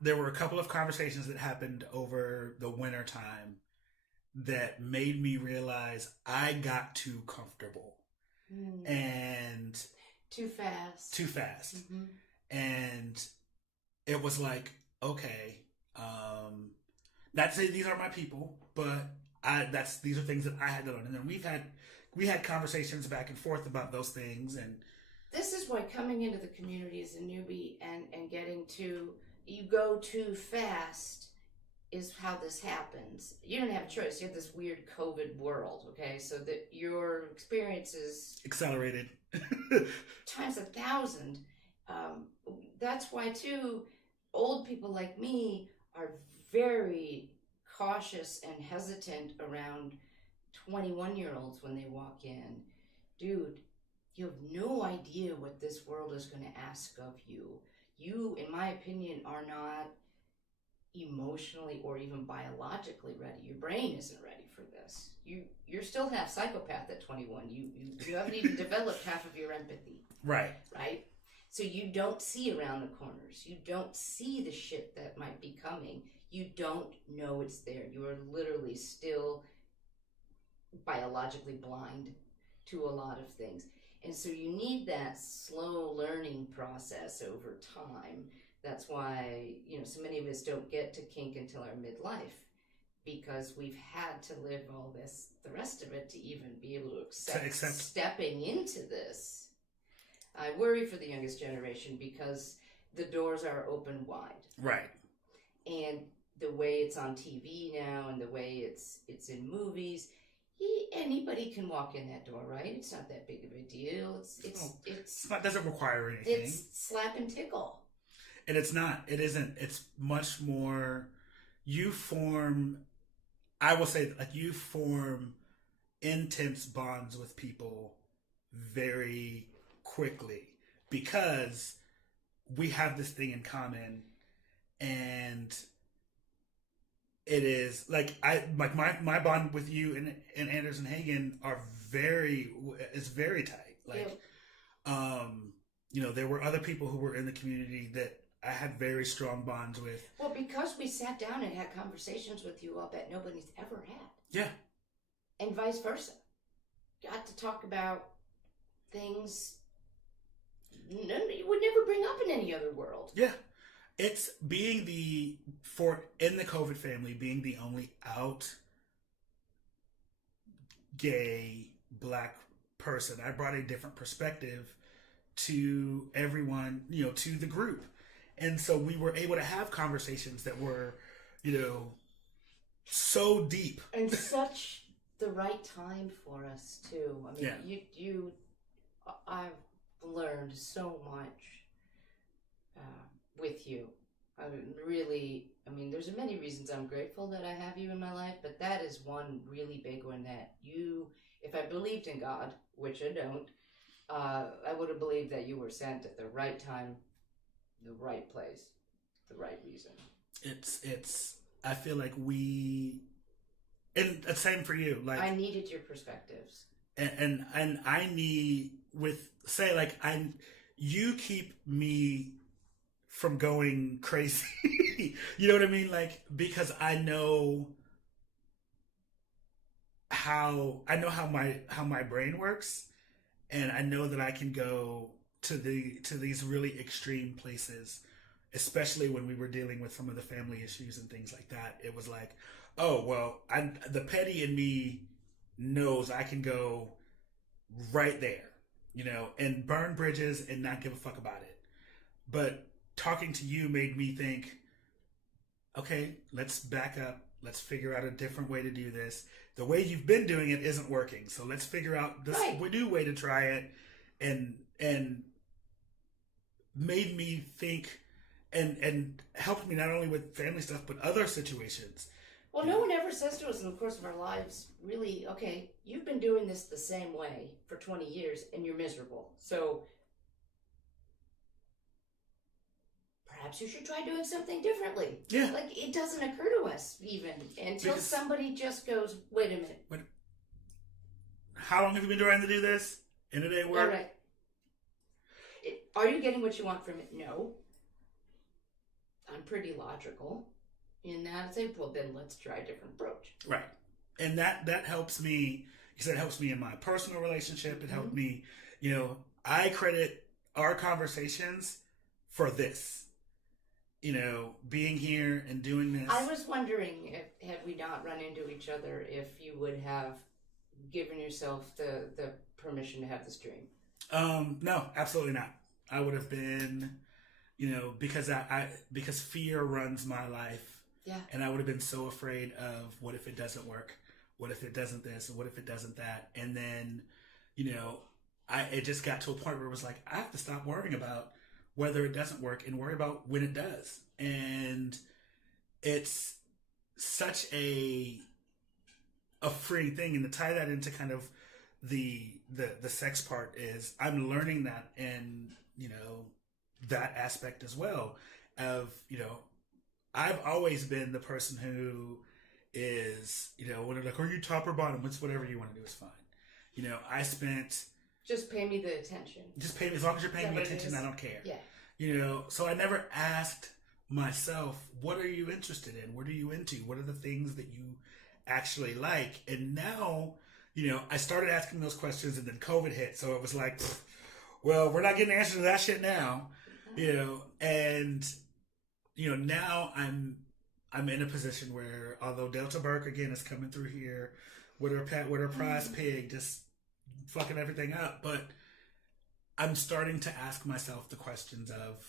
there were a couple of conversations that happened over the winter time that made me realize I got too comfortable and too fast. Mm-hmm. And it was like, okay, not to say these are my people, but these are things that I had to learn. And then we had conversations back and forth about those things. And this is why coming into the community as a newbie and getting you go too fast is how this happens. You don't have a choice. You have this weird COVID world, okay? So that your experience is accelerated times 1,000. That's why, too, old people like me are very cautious and hesitant around 21-year-olds when they walk in. Dude, you have no idea what this world is going to ask of you. You, in my opinion, are not emotionally or even biologically ready. Your brain isn't ready for this. You're still half psychopath at 21. You haven't even developed half of your empathy. Right. So you don't see around the corners. You don't see the shit that might be coming. You don't know it's there. You are literally still biologically blind to a lot of things. And so you need that slow learning process over time. That's why, so many of us don't get to kink until our midlife, because we've had to live all this, the rest of it, to even be able to accept stepping into this. I worry for the youngest generation because the doors are open wide. Right. And the way it's on TV now and the way it's in movies, anybody can walk in that door, right? It's not that big of a deal. It's not, doesn't require anything. It's slap and tickle. And it's not. It isn't. It's much more. You form, I will say, like, you form intense bonds with people very quickly because we have this thing in common, and it is like my bond with you and Anderson Hagen is very tight. Like, there were other people who were in the community that I had very strong bonds with. Well, because we sat down and had conversations with you, I'll bet nobody's ever had. Yeah. And vice versa. Got to talk about things you would never bring up in any other world. Yeah. It's being in the COVID family, being the only out gay Black person, I brought a different perspective to everyone, to the group. And so we were able to have conversations that were, so deep. And such the right time for us, too. I mean, I've learned so much with you. There's many reasons I'm grateful that I have you in my life, but that is one really big one that if I believed in God, which I don't, I would have believed that you were sent at the right time, the right place, the right reason. I feel like and the same for you. Like, I needed your perspectives. And I need, you keep me from going crazy. You know what I mean? Like, because I know how my brain works, and I know that I can go to these really extreme places, especially when we were dealing with some of the family issues and things like that. It was like, oh, well, the petty in me knows I can go right there, and burn bridges and not give a fuck about it. But talking to you made me think, okay, let's back up. Let's figure out a different way to do this. The way you've been doing it isn't working. So let's figure out this new way to try it. And made me think and helped me not only with family stuff, but other situations. Well, no one ever says to us in the course of our lives, really, okay, you've been doing this the same way for 20 years and you're miserable. So perhaps you should try doing something differently. Yeah. Like, it doesn't occur to us even until somebody just goes, wait a minute. How long have you been trying to do this? And it ain't work? All right. Are you getting what you want from it? No. I'm pretty logical in that. I'd say, well, then let's try a different approach. Right. And that helps me. You said it helps me in my personal relationship. It helped me, I credit our conversations for this. Being here and doing this. I was wondering, had we not run into each other, if you would have given yourself the permission to have this dream. No, absolutely not. I would have been, because because fear runs my life. Yeah. And I would have been so afraid of what if it doesn't work? What if it doesn't this? And what if it doesn't that? And then, it just got to a point where it was like, I have to stop worrying about whether it doesn't work and worry about when it does. And it's such a freeing thing. And to tie that into kind of the sex part is I'm learning that in, that aspect as well of, I've always been the person who is, when they're like, are you top or bottom? It's whatever you want to do is fine. I spent... Just pay me the attention. Just pay me, as long as you're paying me attention, I don't care. Yeah. So I never asked myself, what are you interested in? What are you into? What are the things that you actually like? And now, I started asking those questions and then COVID hit. So it was like, well, we're not getting answers to that shit now. And now I'm in a position where, although Delta Burke again is coming through here with her prize pig, just fucking everything up, but I'm starting to ask myself the questions of,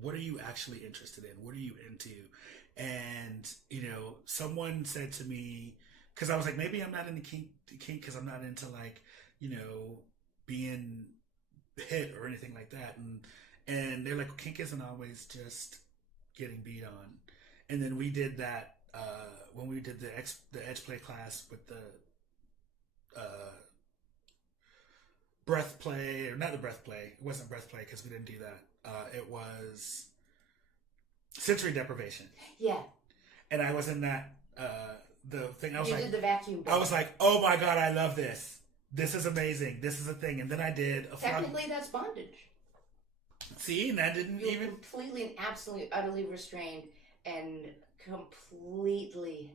what are you actually interested in? What are you into? And someone said to me, because I was like, maybe I'm not into kink because I'm not into like, being hit or anything like that, and they're like, kink isn't always just getting beat on. And then we did that when we did the edge play class with the breath play, or not the breath play. It wasn't breath play because we didn't do that. It was sensory deprivation. Yeah. And I was in that the thing. I was did the vacuum. I was like, oh my god, I love this. This is amazing. This is a thing. And then I did technically that's bondage. See, and that didn't You're even completely and absolutely, utterly restrained and completely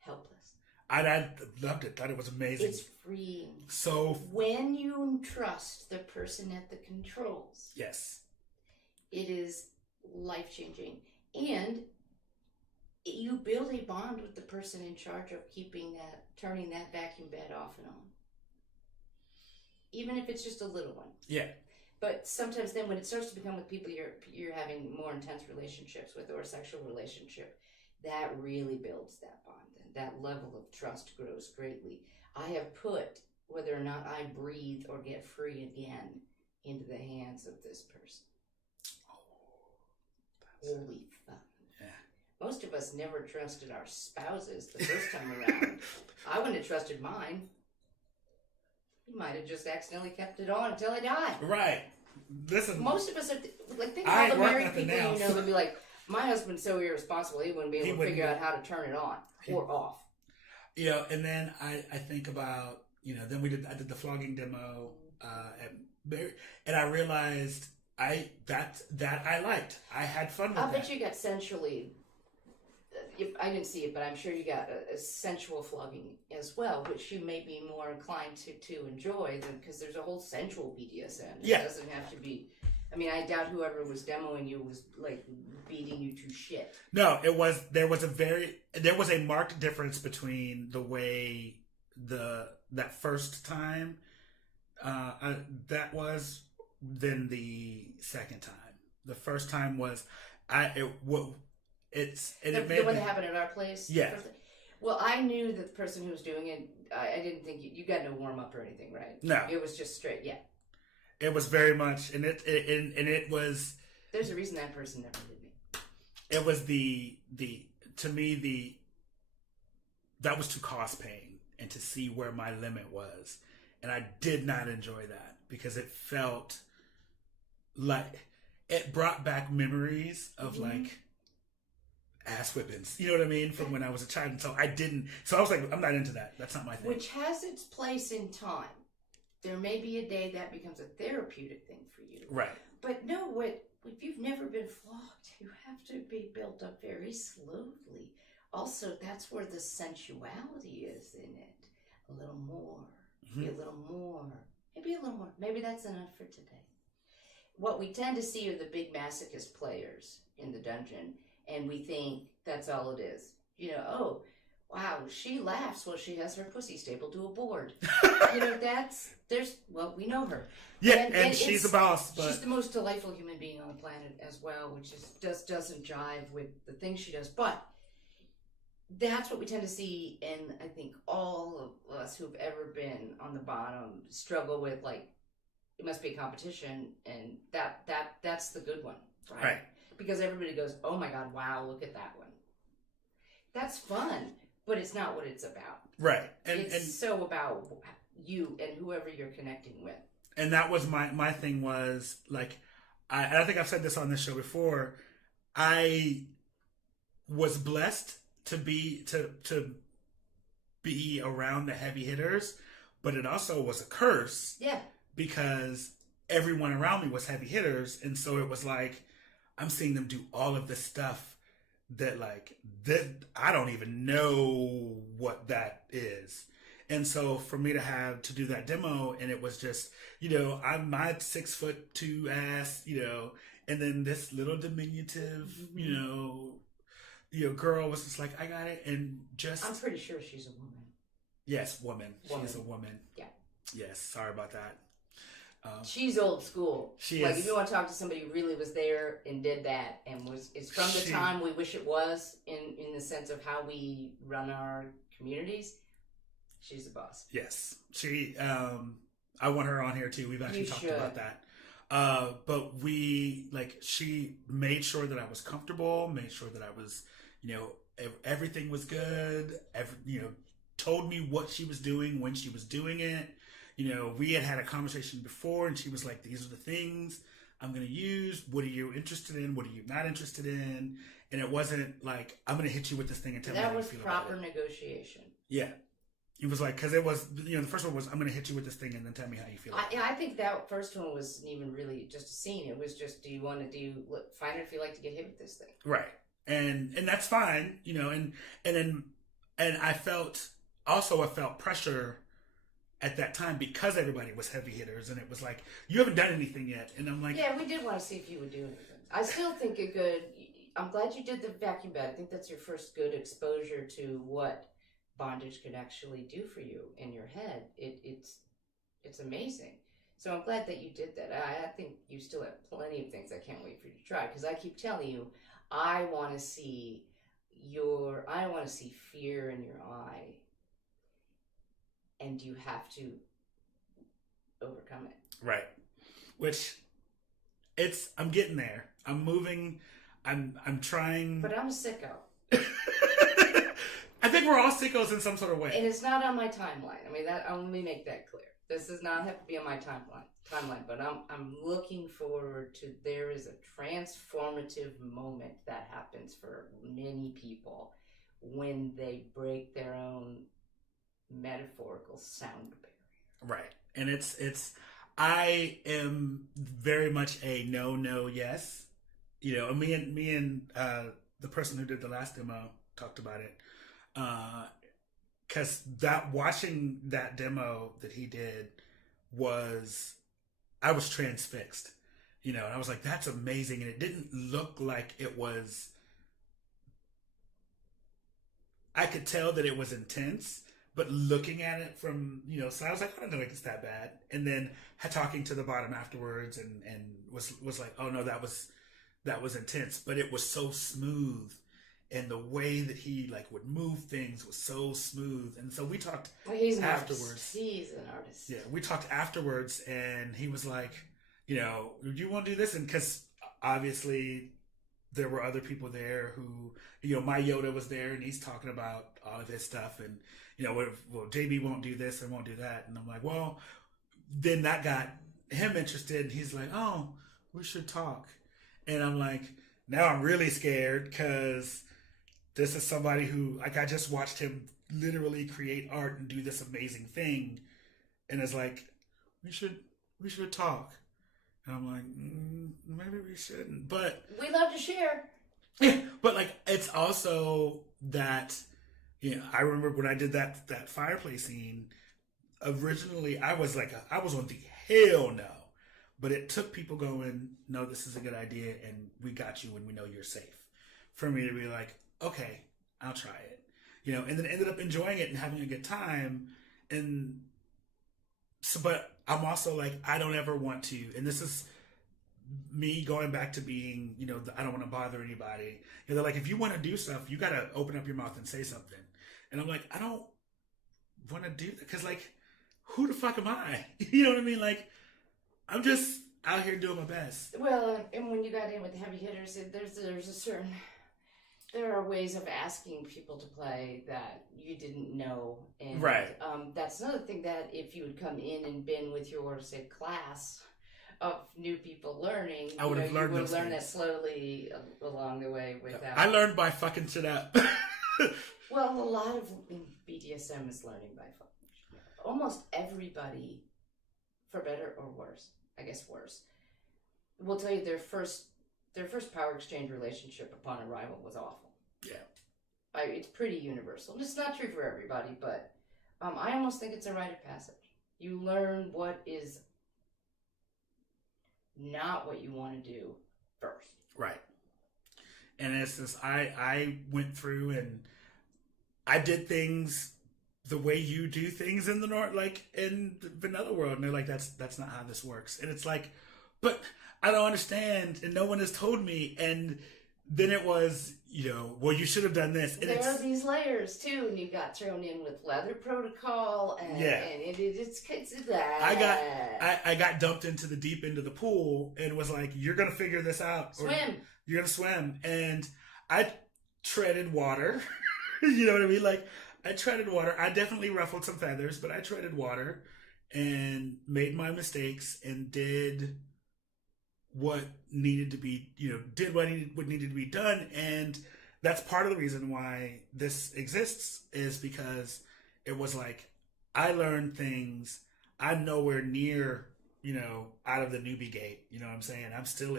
helpless. I loved it. Thought it was amazing. It's freeing. So when you trust the person at the controls, yes, it is life changing, and you build a bond with the person in charge of turning that vacuum bed off and on, even if it's just a little one. Yeah. But sometimes then when it starts to become with people you're having more intense relationships with, or a sexual relationship, that really builds that bond, and that level of trust grows greatly. I have put whether or not I breathe or get free again into the hands of this person. Holy fuck. Yeah. Most of us never trusted our spouses the first time around. I wouldn't have trusted mine. You might have just accidentally kept it on until I died. Right. Listen. Most of us are think of all the married people you know that be like, my husband's so irresponsible he wouldn't be able to figure out how to turn it on or off. And then I think about, then I did the flogging demo and I realized that I liked. I had fun with I that. bet you got sensually, I didn't see it, but I'm sure you got a sensual flogging as well, which you may be more inclined to enjoy because there's a whole sensual BDSM. It doesn't have to be. I mean, I doubt whoever was demoing you was like beating you to shit. No, there was a marked difference between the way that first time that was than the second time. The first time was the one that happened at our place. Yeah. Well, I knew that the person who was doing it. I didn't think you got no warm up or anything, right? No, it was just straight. Yeah. It was very much, and it was. There's a reason that person never did me. It was to me that was too cost paying, and to see where my limit was, and I did not enjoy that because it felt like it brought back memories of like ass whippings. You know what I mean? From when I was a child, and so I was like, I'm not into that. That's not my thing. Which has its place in time. There may be a day that becomes a therapeutic thing for you. Right. But no, if you've never been flogged, you have to be built up very slowly. Also, that's where the sensuality is in it. A little more. Maybe a little more. Maybe a little more. Maybe that's enough for today. What we tend to see are the big masochist players in the dungeon, and we think that's all it is. wow, she laughs while she has her pussy stapled to a board. We know her. Yeah, and she's a boss. But she's the most delightful human being on the planet as well, which just doesn't jive with the things she does. But that's what we tend to see, and I think all of us who've ever been on the bottom struggle with, like, it must be a competition, and that's the good one, right? Because everybody goes, oh my god, wow, look at that one. That's fun, but it's not what it's about. Right. It's so about you and whoever you're connecting with. And that was my thing was, like, I think I've said this on this show before, I was blessed to be around the heavy hitters, but it also was a curse. Yeah. Because everyone around me was heavy hitters, and so it was like I'm seeing them do all of this stuff that, like, that I don't even know what that is. And so for me to do that demo, and it was just, I'm my 6'2" ass, and then this little diminutive, girl was just like, I got it, and just I'm pretty sure she's a woman. Yes, woman. She is a woman. Yeah. Yes, sorry about that. She's old school. She like, is. if you want to talk to somebody who really was there and did that, and it's from the time we wish it was, in the sense of how we run our communities, she's the boss. Yes. She, I want her on here too. We've actually talked about that. But she made sure that I was comfortable, made sure that I was, everything was good, told me what she was doing when she was doing it. We had a conversation before, and she was like, these are the things I'm going to use. What are you interested in? What are you not interested in? And it wasn't like, I'm going to hit you with this thing and tell me how you feel about it. That was proper negotiation. Yeah. It was like, because it was, the first one was, I'm going to hit you with this thing and then tell me how you feel about it. I think that first one wasn't even really just a scene. It was just, do you want to find out if you like to get hit with this thing? Right. And that's fine, and I felt pressure at that time because everybody was heavy hitters, and it was like, you haven't done anything yet. And I'm like, yeah, we did want to see if you would do anything. I still think I'm glad you did the vacuum bed. I think that's your first good exposure to what bondage could actually do for you in your head. It's amazing. So I'm glad that you did that. I think you still have plenty of things I can't wait for you to try, because I keep telling you, I want to see fear in your eye, and you have to overcome it. Right. Which I'm getting there. I'm moving. I'm trying. But I'm a sicko. I think we're all sickos in some sort of way. And it's not on my timeline. I mean, let me make that clear. This does not have to be on my timeline, but I'm looking forward to, there is a transformative moment that happens for many people when they break their own metaphorical sound barrier. Right. And I am very much a no, yes. Me and the person who did the last demo talked about it. Because watching that demo that he did I was transfixed, and I was like, that's amazing. And it didn't look like it was, I could tell that it was intense, but looking at it from, so I was like, I don't think it's that bad. And then talking to the bottom afterwards and was like, oh no, that was intense, but it was so smooth. And the way that he would move things was so smooth. And so we talked afterwards. He's an artist. Yeah, we talked afterwards, and he was like, do you want to do this? And because obviously there were other people there who, my Yoda was there, and he's talking about all of his stuff. And, well, Jaybee won't do this and won't do that. And I'm like, well, then that got him interested. And he's like, oh, we should talk. And I'm like, now I'm really scared, because this is somebody who, I just watched him literally create art and do this amazing thing, and it's like, we should talk. And I'm like, maybe we shouldn't, but we love to share. Yeah, but it's also that, I remember when I did that fireplace scene. Originally, I was on the hell no, but it took people going, no, this is a good idea, and we got you when we know you're safe, for me to be like, okay, I'll try it. and then ended up enjoying it and having a good time. And so, but I'm also like, I don't ever want to, and this is me going back to being, I don't want to bother anybody. They're like, if you want to do stuff, you got to open up your mouth and say something. And I'm like, I don't want to do that because, like, who the fuck am I? You know what I mean? Like, I'm just out here doing my best. Well, and when you got in with the heavy hitters, there are ways of asking people to play that you didn't know. And right. That's another thing that if you would come in and been with your, say, class of new people learning, I would have learned you would learn that slowly along the way without... I learned by fucking shit up. Well, a lot of BDSM is learning by fucking shit up. Almost everybody, for better or worse, I guess worse, will tell you their first power exchange relationship upon arrival was awful. Yeah. It's pretty universal. It's not true for everybody, but I almost think it's a rite of passage. You learn what is not what you want to do first. Right. And it's this, I went through and I did things the way you do things in the North, like in the vanilla world. And they're like, that's not how this works. And it's like, but I don't understand. And no one has told me. And then it was, well, you should have done this. And there are these layers too, and you got thrown in with leather protocol, and it's that. I got dumped into the deep end of the pool and was like, "You're gonna figure this out. Swim. You're gonna swim." And I treaded water. You know what I mean? Like I treaded water. I definitely ruffled some feathers, but I treaded water and made my mistakes and did what needed to be, did what needed to be done. And that's part of the reason why this exists, is because it was like, I learned things. I'm nowhere near, out of the newbie gate. You know what I'm saying? I'm still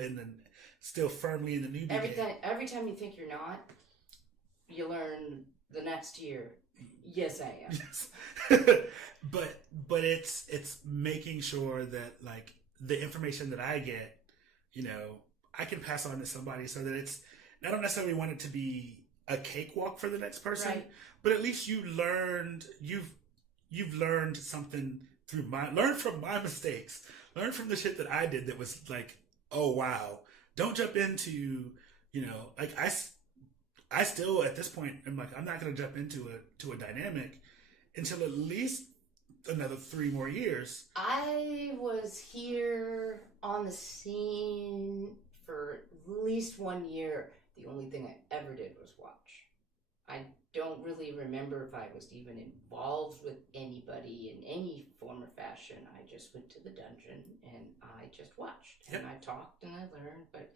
firmly in the newbie gate. Every time you think you're not, you learn the next year. Yes, I am. Yes. but it's making sure that, like, the information that I get, I can pass on to somebody so that I don't necessarily want it to be a cakewalk for the next person, right. But at least you've learned something learn from my mistakes, learn from the shit that I did that was like, oh wow, don't jump into, like I still at this point I'm like, I'm not going to jump into a dynamic until at least another 3 more years. I was here on the scene for at least 1 year. The only thing I ever did was watch. I don't really remember if I was even involved with anybody in any form or fashion. I just went to the dungeon and I just watched. Yep. And I talked and I learned, but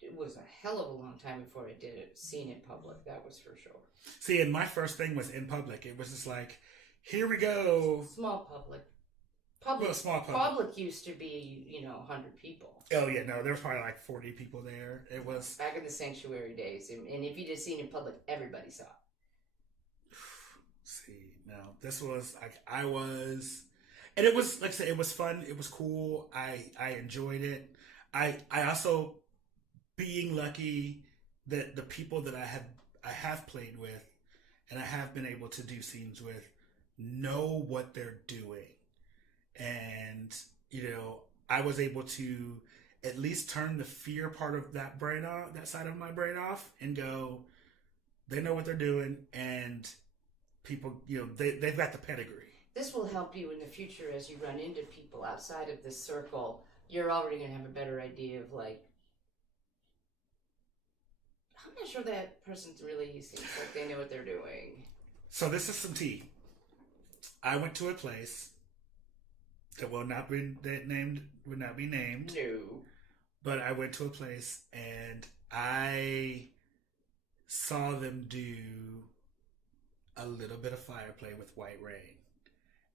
it was a hell of a long time before I did it, seen in public, that was for sure. See, and my first thing was in public. It was just like, here we go. Small public. Small public. Public used to be, 100 people. Oh, yeah, no, there was probably like 40 people there. It was... Back in the sanctuary days. And if you just seen it in public, everybody saw it. See, no, this was, like, and it was, like I said, it was fun. It was cool. I enjoyed it. I also, being lucky that the people that I have played with and I have been able to do scenes with know what they're doing. And, I was able to at least turn the fear part of that brain off, that side of my brain off, and go, they know what they're doing, and people, they've got the pedigree. This will help you in the future as you run into people outside of this circle. You're already going to have a better idea of, like, I'm not sure that person really seems like they know what they're doing. So this is some tea. I went to a place that will not be named. No. But I went to a place and I saw them do a little bit of fire play with White Rain.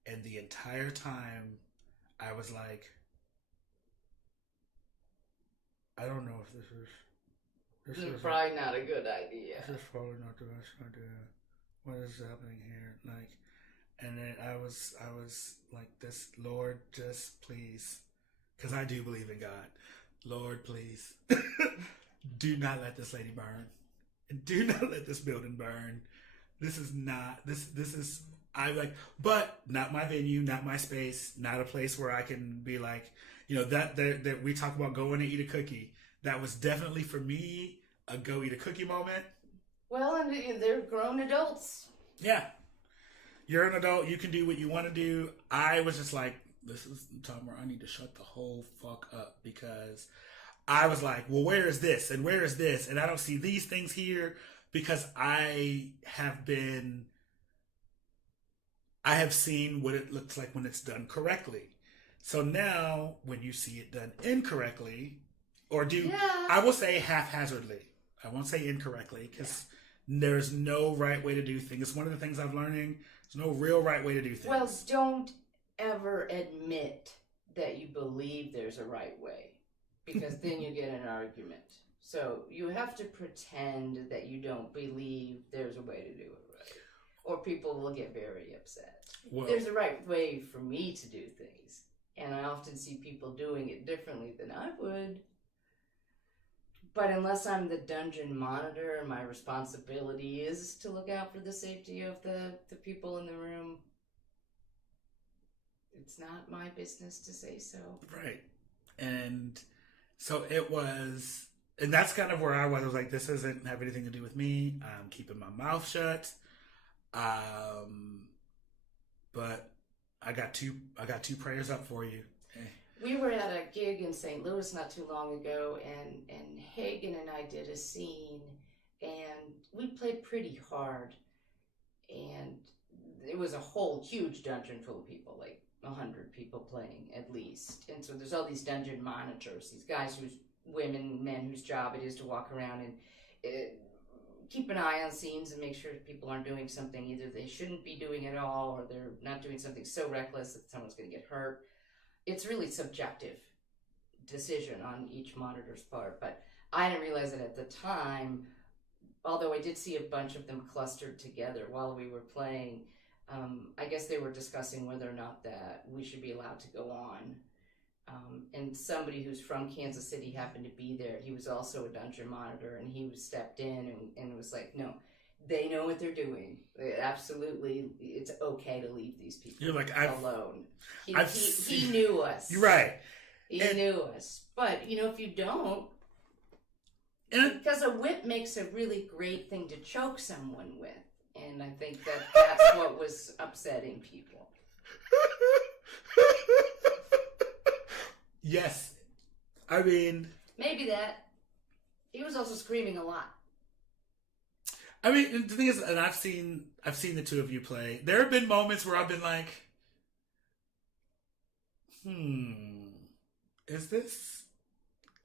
And the entire time I was like, I don't know if this is probably not a good idea. This is probably not the best idea. What is happening here? Like, and then I was like, this, Lord, just please, because I do believe in God. Lord, please, do not let this lady burn. Do not let this building burn. this is not this is I like, but not my venue, not my space, not a place where I can be like, that we talk about going to eat a cookie. That was definitely for me a go eat a cookie moment. Well, and they're grown adults. Yeah, you're an adult. You can do what you want to do. I was just like, this is the time where I need to shut the whole fuck up because I was like, well, where is this and where is this, and I don't see these things here because I have seen what it looks like when it's done correctly. So now, when you see it done incorrectly, I will say haphazardly. I won't say incorrectly because there's no right way to do things. It's one of the things I'm learning. There's no real right way to do things. Well, don't ever admit that you believe there's a right way because then you get an argument. So you have to pretend that you don't believe there's a way to do it right, or people will get very upset. Well, there's a right way for me to do things, and I often see people doing it differently than I would. But unless I'm the dungeon monitor and my responsibility is to look out for the safety of the people in the room, it's not my business to say so. Right. And so it was, and that's kind of where I was. I was like, this doesn't have anything to do with me. I'm keeping my mouth shut. But I got two prayers up for you. We were at a gig in St. Louis not too long ago, and Hagen and I did a scene, and we played pretty hard, and it was a whole huge dungeon full of people, like 100 people playing at least. And so there's all these dungeon monitors, these guys men whose job it is to walk around and keep an eye on scenes and make sure people aren't doing something either they shouldn't be doing at all, or they're not doing something so reckless that someone's going to get hurt. It's really subjective decision on each monitor's part, but I didn't realize it at the time, although I did see a bunch of them clustered together while we were playing. I guess they were discussing whether or not that we should be allowed to go on. And somebody who's from Kansas City happened to be there. He was also a dungeon monitor, and he stepped in and was like, no, they know what they're doing. Absolutely, it's okay to leave these people alone. He knew us. You're right. He knew us. But, if you don't, because a whip makes a really great thing to choke someone with. And I think that's what was upsetting people. Yes. I mean, maybe that. He was also screaming a lot. I mean, the thing is, and I've seen the two of you play. There have been moments where I've been like,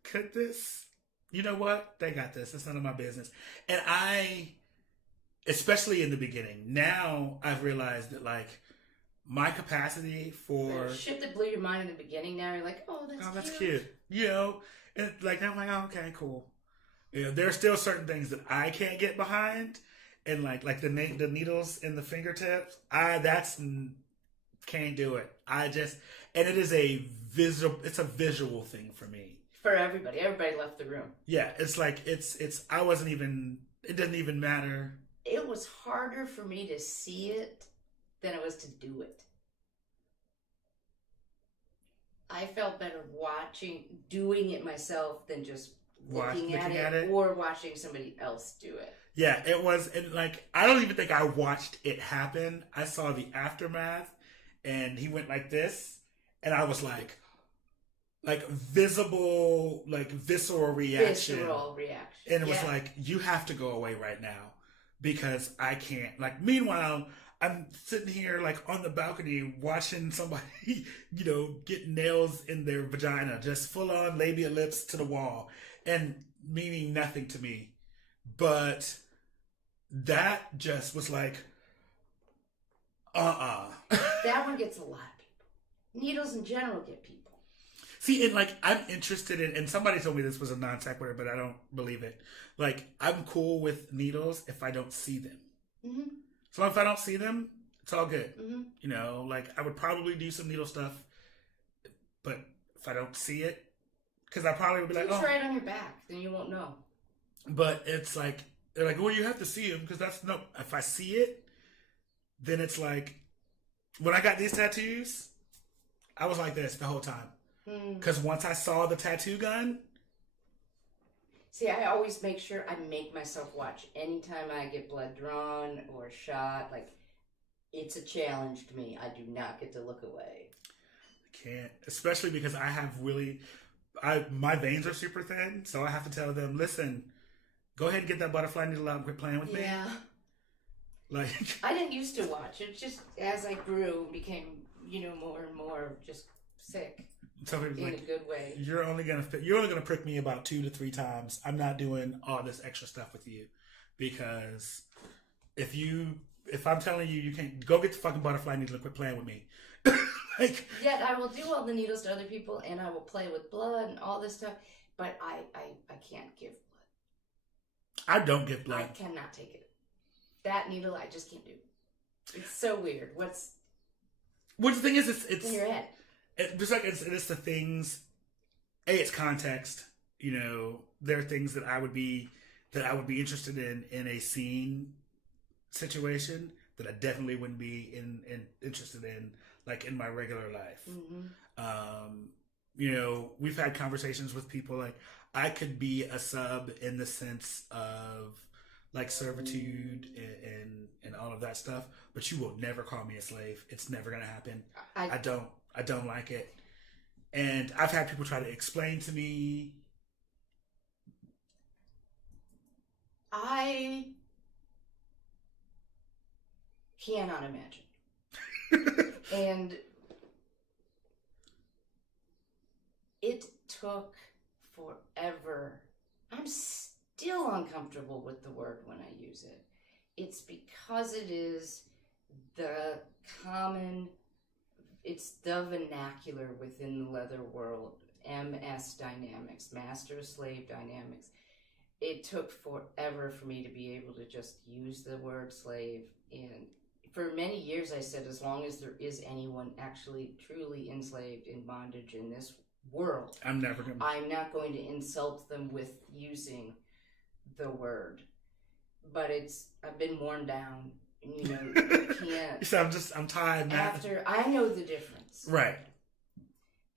could this? You know what? They got this. It's none of my business. And especially in the beginning, now I've realized that my capacity for shit that blew your mind in the beginning, now you're like, oh, that's cute. And I'm like, oh, okay, cool. There are still certain things that I can't get behind, and like the needles in the fingertips, can't do it. And it is it's a visual thing for me. For everybody left the room. Yeah, it's I wasn't even. It doesn't even matter. It was harder for me to see it than it was to do it. I felt better doing it myself than just looking at it or watching somebody else do it. Yeah, it was, and I don't even think I watched it happen. I saw the aftermath, and he went like this, and I was like visible, visceral reaction. And it was like, you have to go away right now because I can't. Meanwhile, I'm sitting here on the balcony watching somebody, get nails in their vagina, just full on labia lips to the wall, and meaning nothing to me. But that just was That one gets a lot of people. Needles in general get people. See, and I'm interested in, and somebody told me this was a non sequitur, but I don't believe it. I'm cool with needles if I don't see them. Mm-hmm. So if I don't see them, it's all good. Mm-hmm. I would probably do some needle stuff, but if I don't see it, because I probably would be try it on your back, then you won't know. But it's they're like, well, you have to see them because that's no. If I see it, then it's like when I got these tattoos, I was like this the whole time because once I saw the tattoo gun. See, I always make sure I make myself watch. Anytime I get blood drawn or shot, like, it's a challenge to me. I do not get to look away. I can't, especially because I have really, my veins are super thin, so I have to tell them, listen, go ahead and get that butterfly needle out and quit playing with me. Yeah. Like, I didn't used to watch. It's just as I grew, became, more and more just sick. So in like, a good way. You're only gonna prick me about 2 to 3 times. I'm not doing all this extra stuff with you because if I'm telling you can't go get the fucking butterfly needle and quit playing with me. Like, yet I will do all the needles to other people and I will play with blood and all this stuff, but I can't give blood. I don't give blood. I cannot take it. That needle I just can't do. It's so weird. Well, the thing is, it's in your head. Just like it's the things. It's context. There are things that I would be interested in a scene situation that I definitely wouldn't be interested in, like in my regular life. Mm-hmm. We've had conversations with people like I could be a sub in the sense of like servitude and all of that stuff, but you will never call me a slave. It's never gonna happen. I don't like it. And I've had people try to explain to me. I cannot imagine. And it took forever. I'm still uncomfortable with the word when I use it. It's because it is the common... It's the vernacular within the leather world, MS dynamics, master-slave dynamics. It took forever for me to be able to just use the word slave. And for many years I said, as long as there is anyone actually truly enslaved in bondage in this world, I'm not going to insult them with using the word. But I've been worn down. Can't. So I'm tired now. After I know the difference. Right.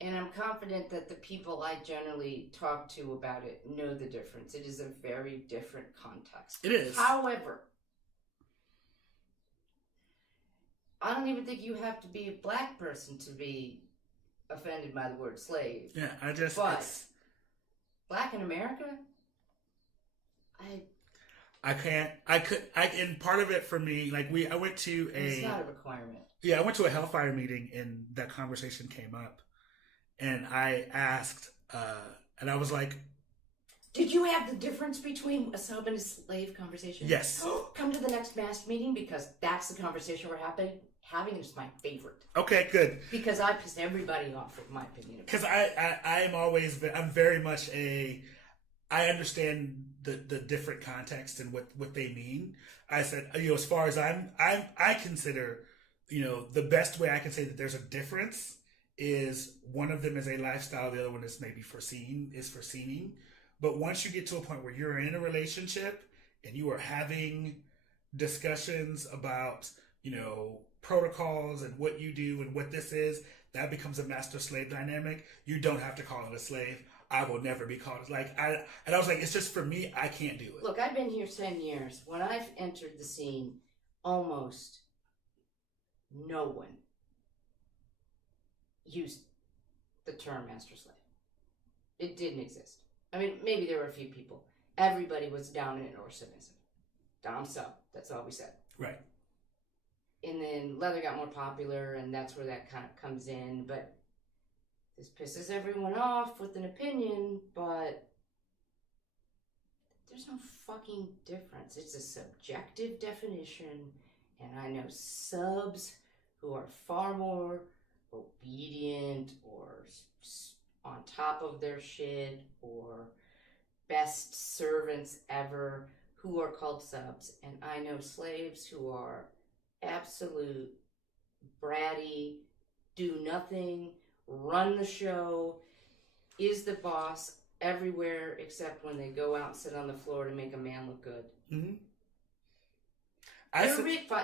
And I'm confident that the people I generally talk to about it know the difference. It is a very different context. It is. However, I don't even think you have to be a black person to be offended by the word slave. Yeah, But black in America, and part of it for me, like I went to it's not a requirement. Yeah, I went to a Hellfire meeting and that conversation came up. And I asked, and I was like, did you have the difference between a sub and a slave conversation? Yes. Come to the next mass meeting because that's the conversation we're having. Is my favorite. Okay, good. Because I pissed everybody off with my opinion. Because I'm very much I understand the different context and what they mean. I said, as far as I consider, the best way I can say that there's a difference is one of them is a lifestyle, the other one is maybe for seeing. But once you get to a point where you're in a relationship and you are having discussions about, protocols and what you do and what this is, that becomes a master-slave dynamic. You don't have to call it a slave. I will never be called I was like, it's just for me, I can't do it. Look, I've been here 10 years. When I've entered the scene, almost no one used the term master slave. It didn't exist. I mean, maybe there were a few people. Everybody was dominant or submissive. Dom sub. That's all we said. Right. And then leather got more popular, and that's where that kind of comes in. But this pisses everyone off with an opinion, but there's no fucking difference. It's a subjective definition, and I know subs who are far more obedient or on top of their shit or best servants ever who are called subs, and I know slaves who are absolute bratty, do nothing, run the show, is the boss, everywhere except when they go out and sit on the floor to make a man look good. Mm-hmm.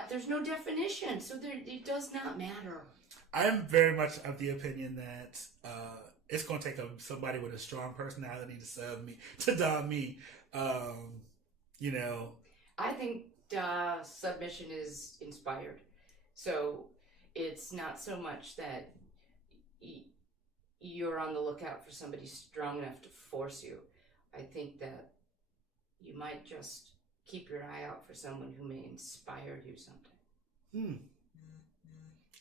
There's no definition, so it does not matter. I am very much of the opinion that it's going to take somebody with a strong personality to dom me. You know, I think submission is inspired, so it's not so much that you're on the lookout for somebody strong enough to force you. I think that you might just keep your eye out for someone who may inspire you someday.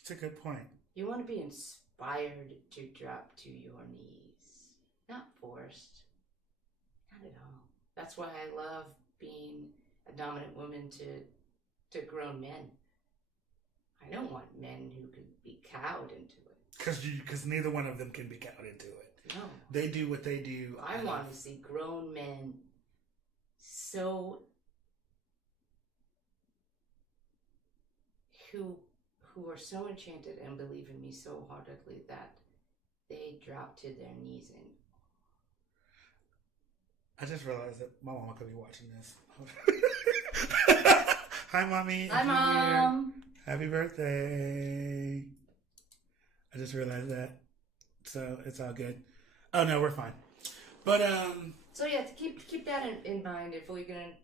It's a good point. You want to be inspired to drop to your knees, not forced. Not at all. That's why I love being a dominant woman to grown men. I don't want men who can be cowed into it. Because neither one of them can be cowed into it. No. They do what they do. I want to see grown men who are so enchanted and believe in me so heartedly that they drop to their knees and... I just realized that my mama could be watching this. Hi, Mommy. Hi, Mom. Happy birthday. I just realized that. So it's all good. Oh, no, we're fine. But, So, yeah, keep that in mind if we're going to,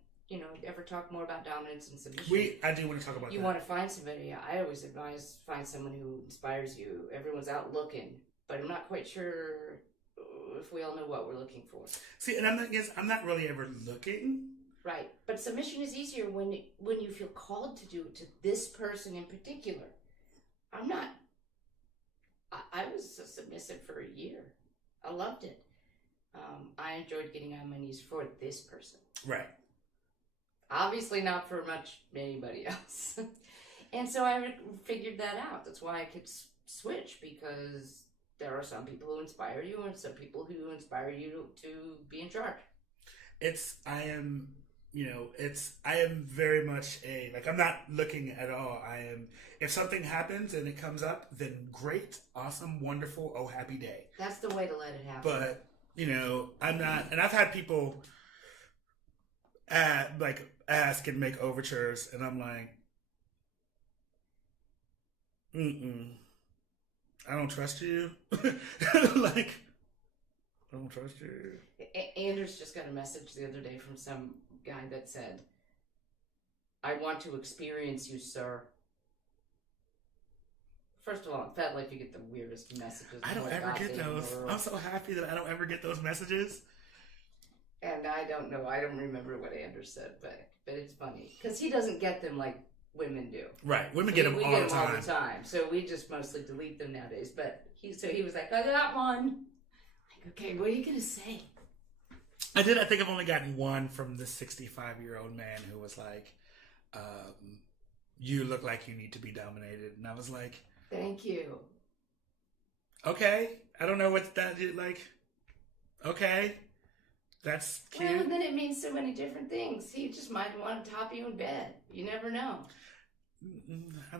ever talk more about dominance and submission. I do want to talk about that. You want to find somebody. I always advise find someone who inspires you. Everyone's out looking, but I'm not quite sure if we all know what we're looking for. See, and I'm not really ever looking. Right, but submission is easier when you feel called to do it to this person in particular. I'm not. I was submissive for a year. I loved it. I enjoyed getting on my knees for this person. Right. Obviously not for anybody else. And so I figured that out. That's why I could switch, because there are some people who inspire you and some people who inspire you to be in charge. I am very much I'm not looking at all. If something happens and it comes up, then great, awesome, wonderful, oh, happy day. That's the way to let it happen. But, I'm not, and I've had people ask and make overtures, and I'm like, I don't trust you. I don't trust you. Anders just got a message the other day from some guy that said, "I want to experience you, sir." First of all, it felt like you get the weirdest messages. I don't ever get those. I'm so happy that I don't ever get those messages. And I don't know. I don't remember what Anders said, but it's funny because he doesn't get them like women do. Right, women get them all the time. All the time. So we just mostly delete them nowadays. But he was like, "I got one." Like, okay, what are you gonna say? I think I've only gotten one from this 65-year-old man who was like, "You look like you need to be dominated," and I was like, "Thank you." Okay, I don't know what that is like. Okay. That's cute. Well, then it means so many different things. He just might want to top you in bed. You never know.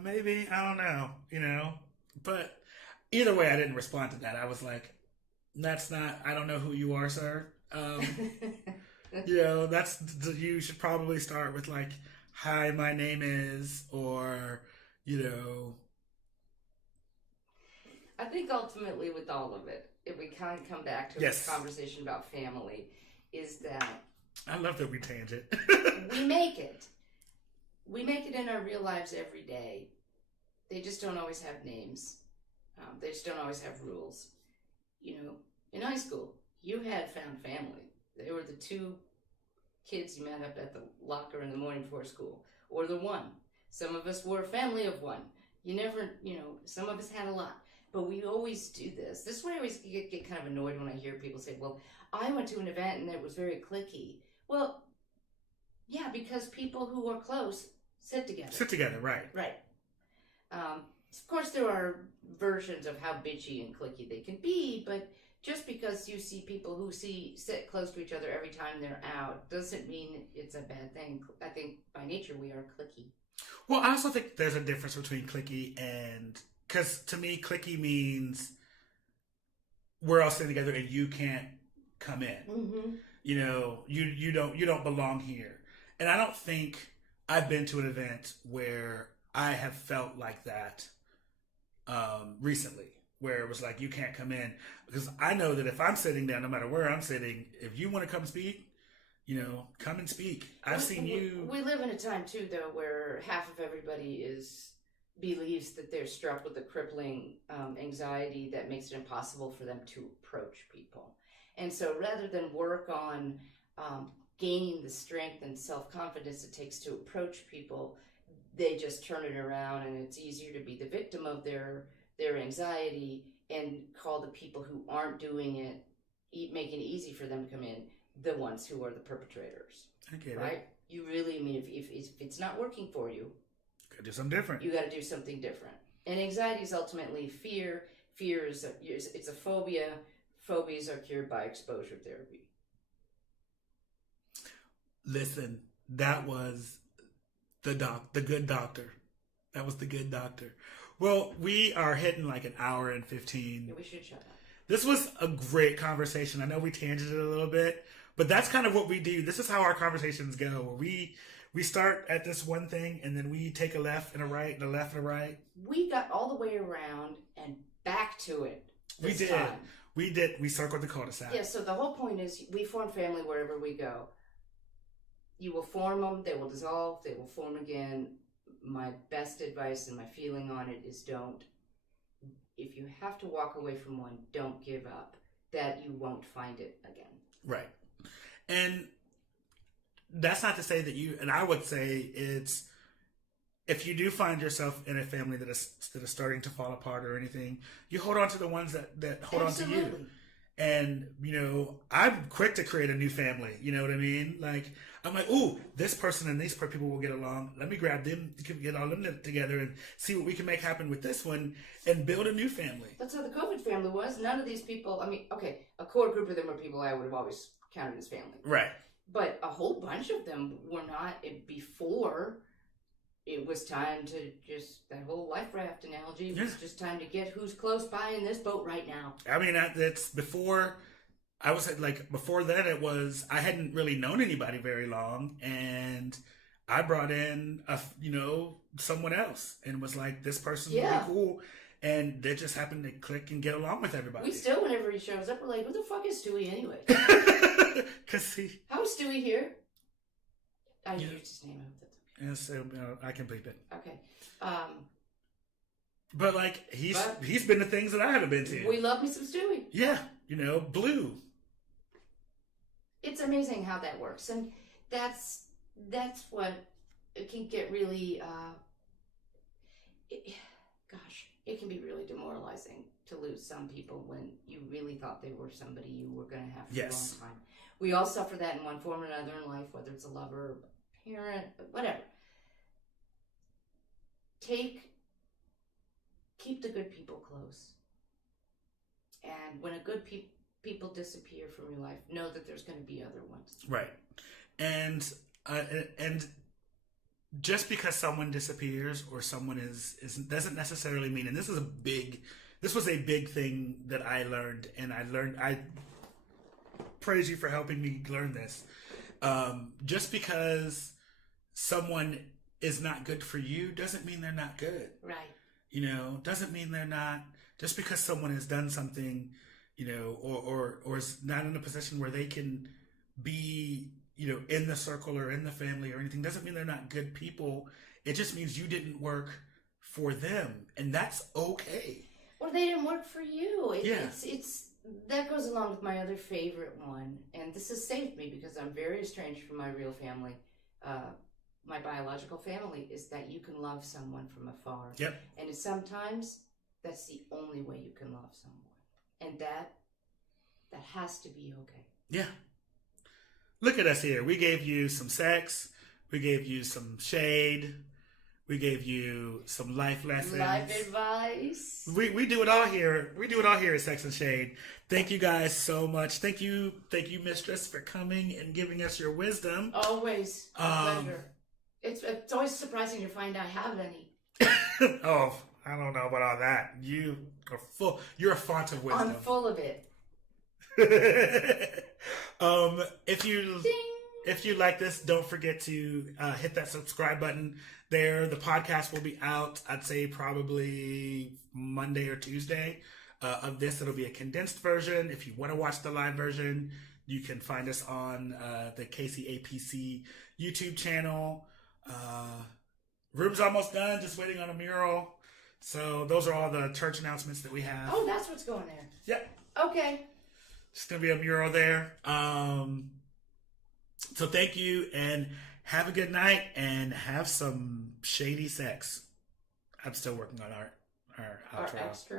Maybe. I don't know. But either way, I didn't respond to that. I was like, that's not, I don't know who you are, sir. You should probably start with like, hi, my name is, or, I think ultimately with all of it, if we kind of come back to this conversation about family, is that I love that we tangent. we make it in our real lives every day. They just don't always have names. They just don't always have rules. In high school, you had found family. They were the two kids you met up at the locker in the morning before school, or the one. Some of us were a family of one. You never, some of us had a lot. But we always do this. This is why I always get kind of annoyed when I hear people say, well, I went to an event and it was very cliquey. Well, yeah, because people who are close sit together. Sit together, right. Right. Of course, there are versions of how bitchy and cliquey they can be, but just because you see people who sit close to each other every time they're out doesn't mean it's a bad thing. I think by nature we are cliquey. Well, I also think there's a difference between cliquey and... Because to me, cliquey means we're all sitting together and you can't come in. Mm-hmm. You don't belong here. And I don't think I've been to an event where I have felt like that recently, where it was like, you can't come in. Because I know that if I'm sitting down, no matter where I'm sitting, if you want to come speak, come and speak. I've seen you. We live in a time too, though, where half of everybody believes that they're struck with a crippling anxiety that makes it impossible for them to approach people. And so rather than work on gaining the strength and self-confidence it takes to approach people, they just turn it around, and it's easier to be the victim of their anxiety and call the people who aren't doing it, making it easy for them to come in, the ones who are the perpetrators. Okay, right? You really, I mean, if it's not working for you, gotta do something different. You got to do something different. And anxiety is ultimately fear. Fear is it's a phobia. Phobias are cured by exposure therapy. Listen, that was the good doctor. That was the good doctor. Well, we are hitting like an hour and 15. Yeah, we should shut up. This was a great conversation. I know we tangented a little bit, but that's kind of what we do. This is how our conversations go. We start at this one thing, and then we take a left and a right and a left and a right. We got all the way around and back to it. We did. Time. We did. We circled the cul-de-sac. Yeah, so the whole point is we form family wherever we go. You will form them. They will dissolve. They will form again. My best advice and my feeling on it is don't. If you have to walk away from one, don't give up. That you won't find it again. Right. And that's not to say that you, and I would say it's, if you do find yourself in a family that is starting to fall apart or anything, you hold on to the ones that hold Absolutely. on to you. And, I'm quick to create a new family. You know what I mean? Like, I'm like, ooh, this person and these people will get along. Let me grab them, get all them together and see what we can make happen with this one and build a new family. That's how the COVID family was. None of these people, okay, a core group of them are people I would have always counted as family. Right. But a whole bunch of them were not before. It was time to that whole life raft analogy. It was just time to get who's close by in this boat right now. I mean, that's before, I was like, before that it was, I hadn't really known anybody very long, and I brought in, someone else, and was like, this person would be cool, and they just happened to click and get along with everybody. We still, whenever he shows up, we're like, who the fuck is Stewie anyway? How is Stewie here? I used his name. Yes, I can bleep it. Okay. But like he's been to things that I haven't been to. We love me some Stewie. Yeah, Blue. It's amazing how that works, and that's what it can get really. It can be really demoralizing to lose some people when you really thought they were somebody you were going to have for a long time. We all suffer that in one form or another in life, whether it's a lover, parent, whatever. Keep the good people close. And when a good people disappear from your life, know that there's going to be other ones. Right. And just because someone disappears or someone is doesn't necessarily mean, and this was a big thing that I learned, and I praise you for helping me learn this. Just because someone is not good for you doesn't mean they're not good. Right. Doesn't mean they're not, just because someone has done something, or is not in a position where they can be, in the circle or in the family or anything, doesn't mean they're not good people. It just means you didn't work for them, and that's okay. Or they didn't work for you. It's that goes along with my other favorite one, and this has saved me because I'm very estranged from my real family. My biological family, is that you can love someone from afar. Yep. And sometimes that's the only way you can love someone. And that has to be okay. Yeah. Look at us here. We gave you some sex. We gave you some shade. We gave you some life lessons. Life advice. We do it all here. We do it all here at Sex and Shade. Thank you guys so much. Thank you, Mistress, for coming and giving us your wisdom. Always a pleasure. It's always surprising to find I have any. Oh, I don't know about all that. You are full. You're a font of wisdom. I'm full of it. If you Ding. if you like this, don't forget to hit that subscribe button there. The podcast will be out, I'd say probably Monday or Tuesday of this. It'll be a condensed version. If you want to watch the live version, you can find us on the KCAPC YouTube channel. Room's almost done, just waiting on a mural. So those are all the church announcements that we have. Oh, that's what's going there. Yep. Okay. Just going to be a mural there. So thank you, and have a good night, and have some shady sex. I'm still working on our outro. Our extra.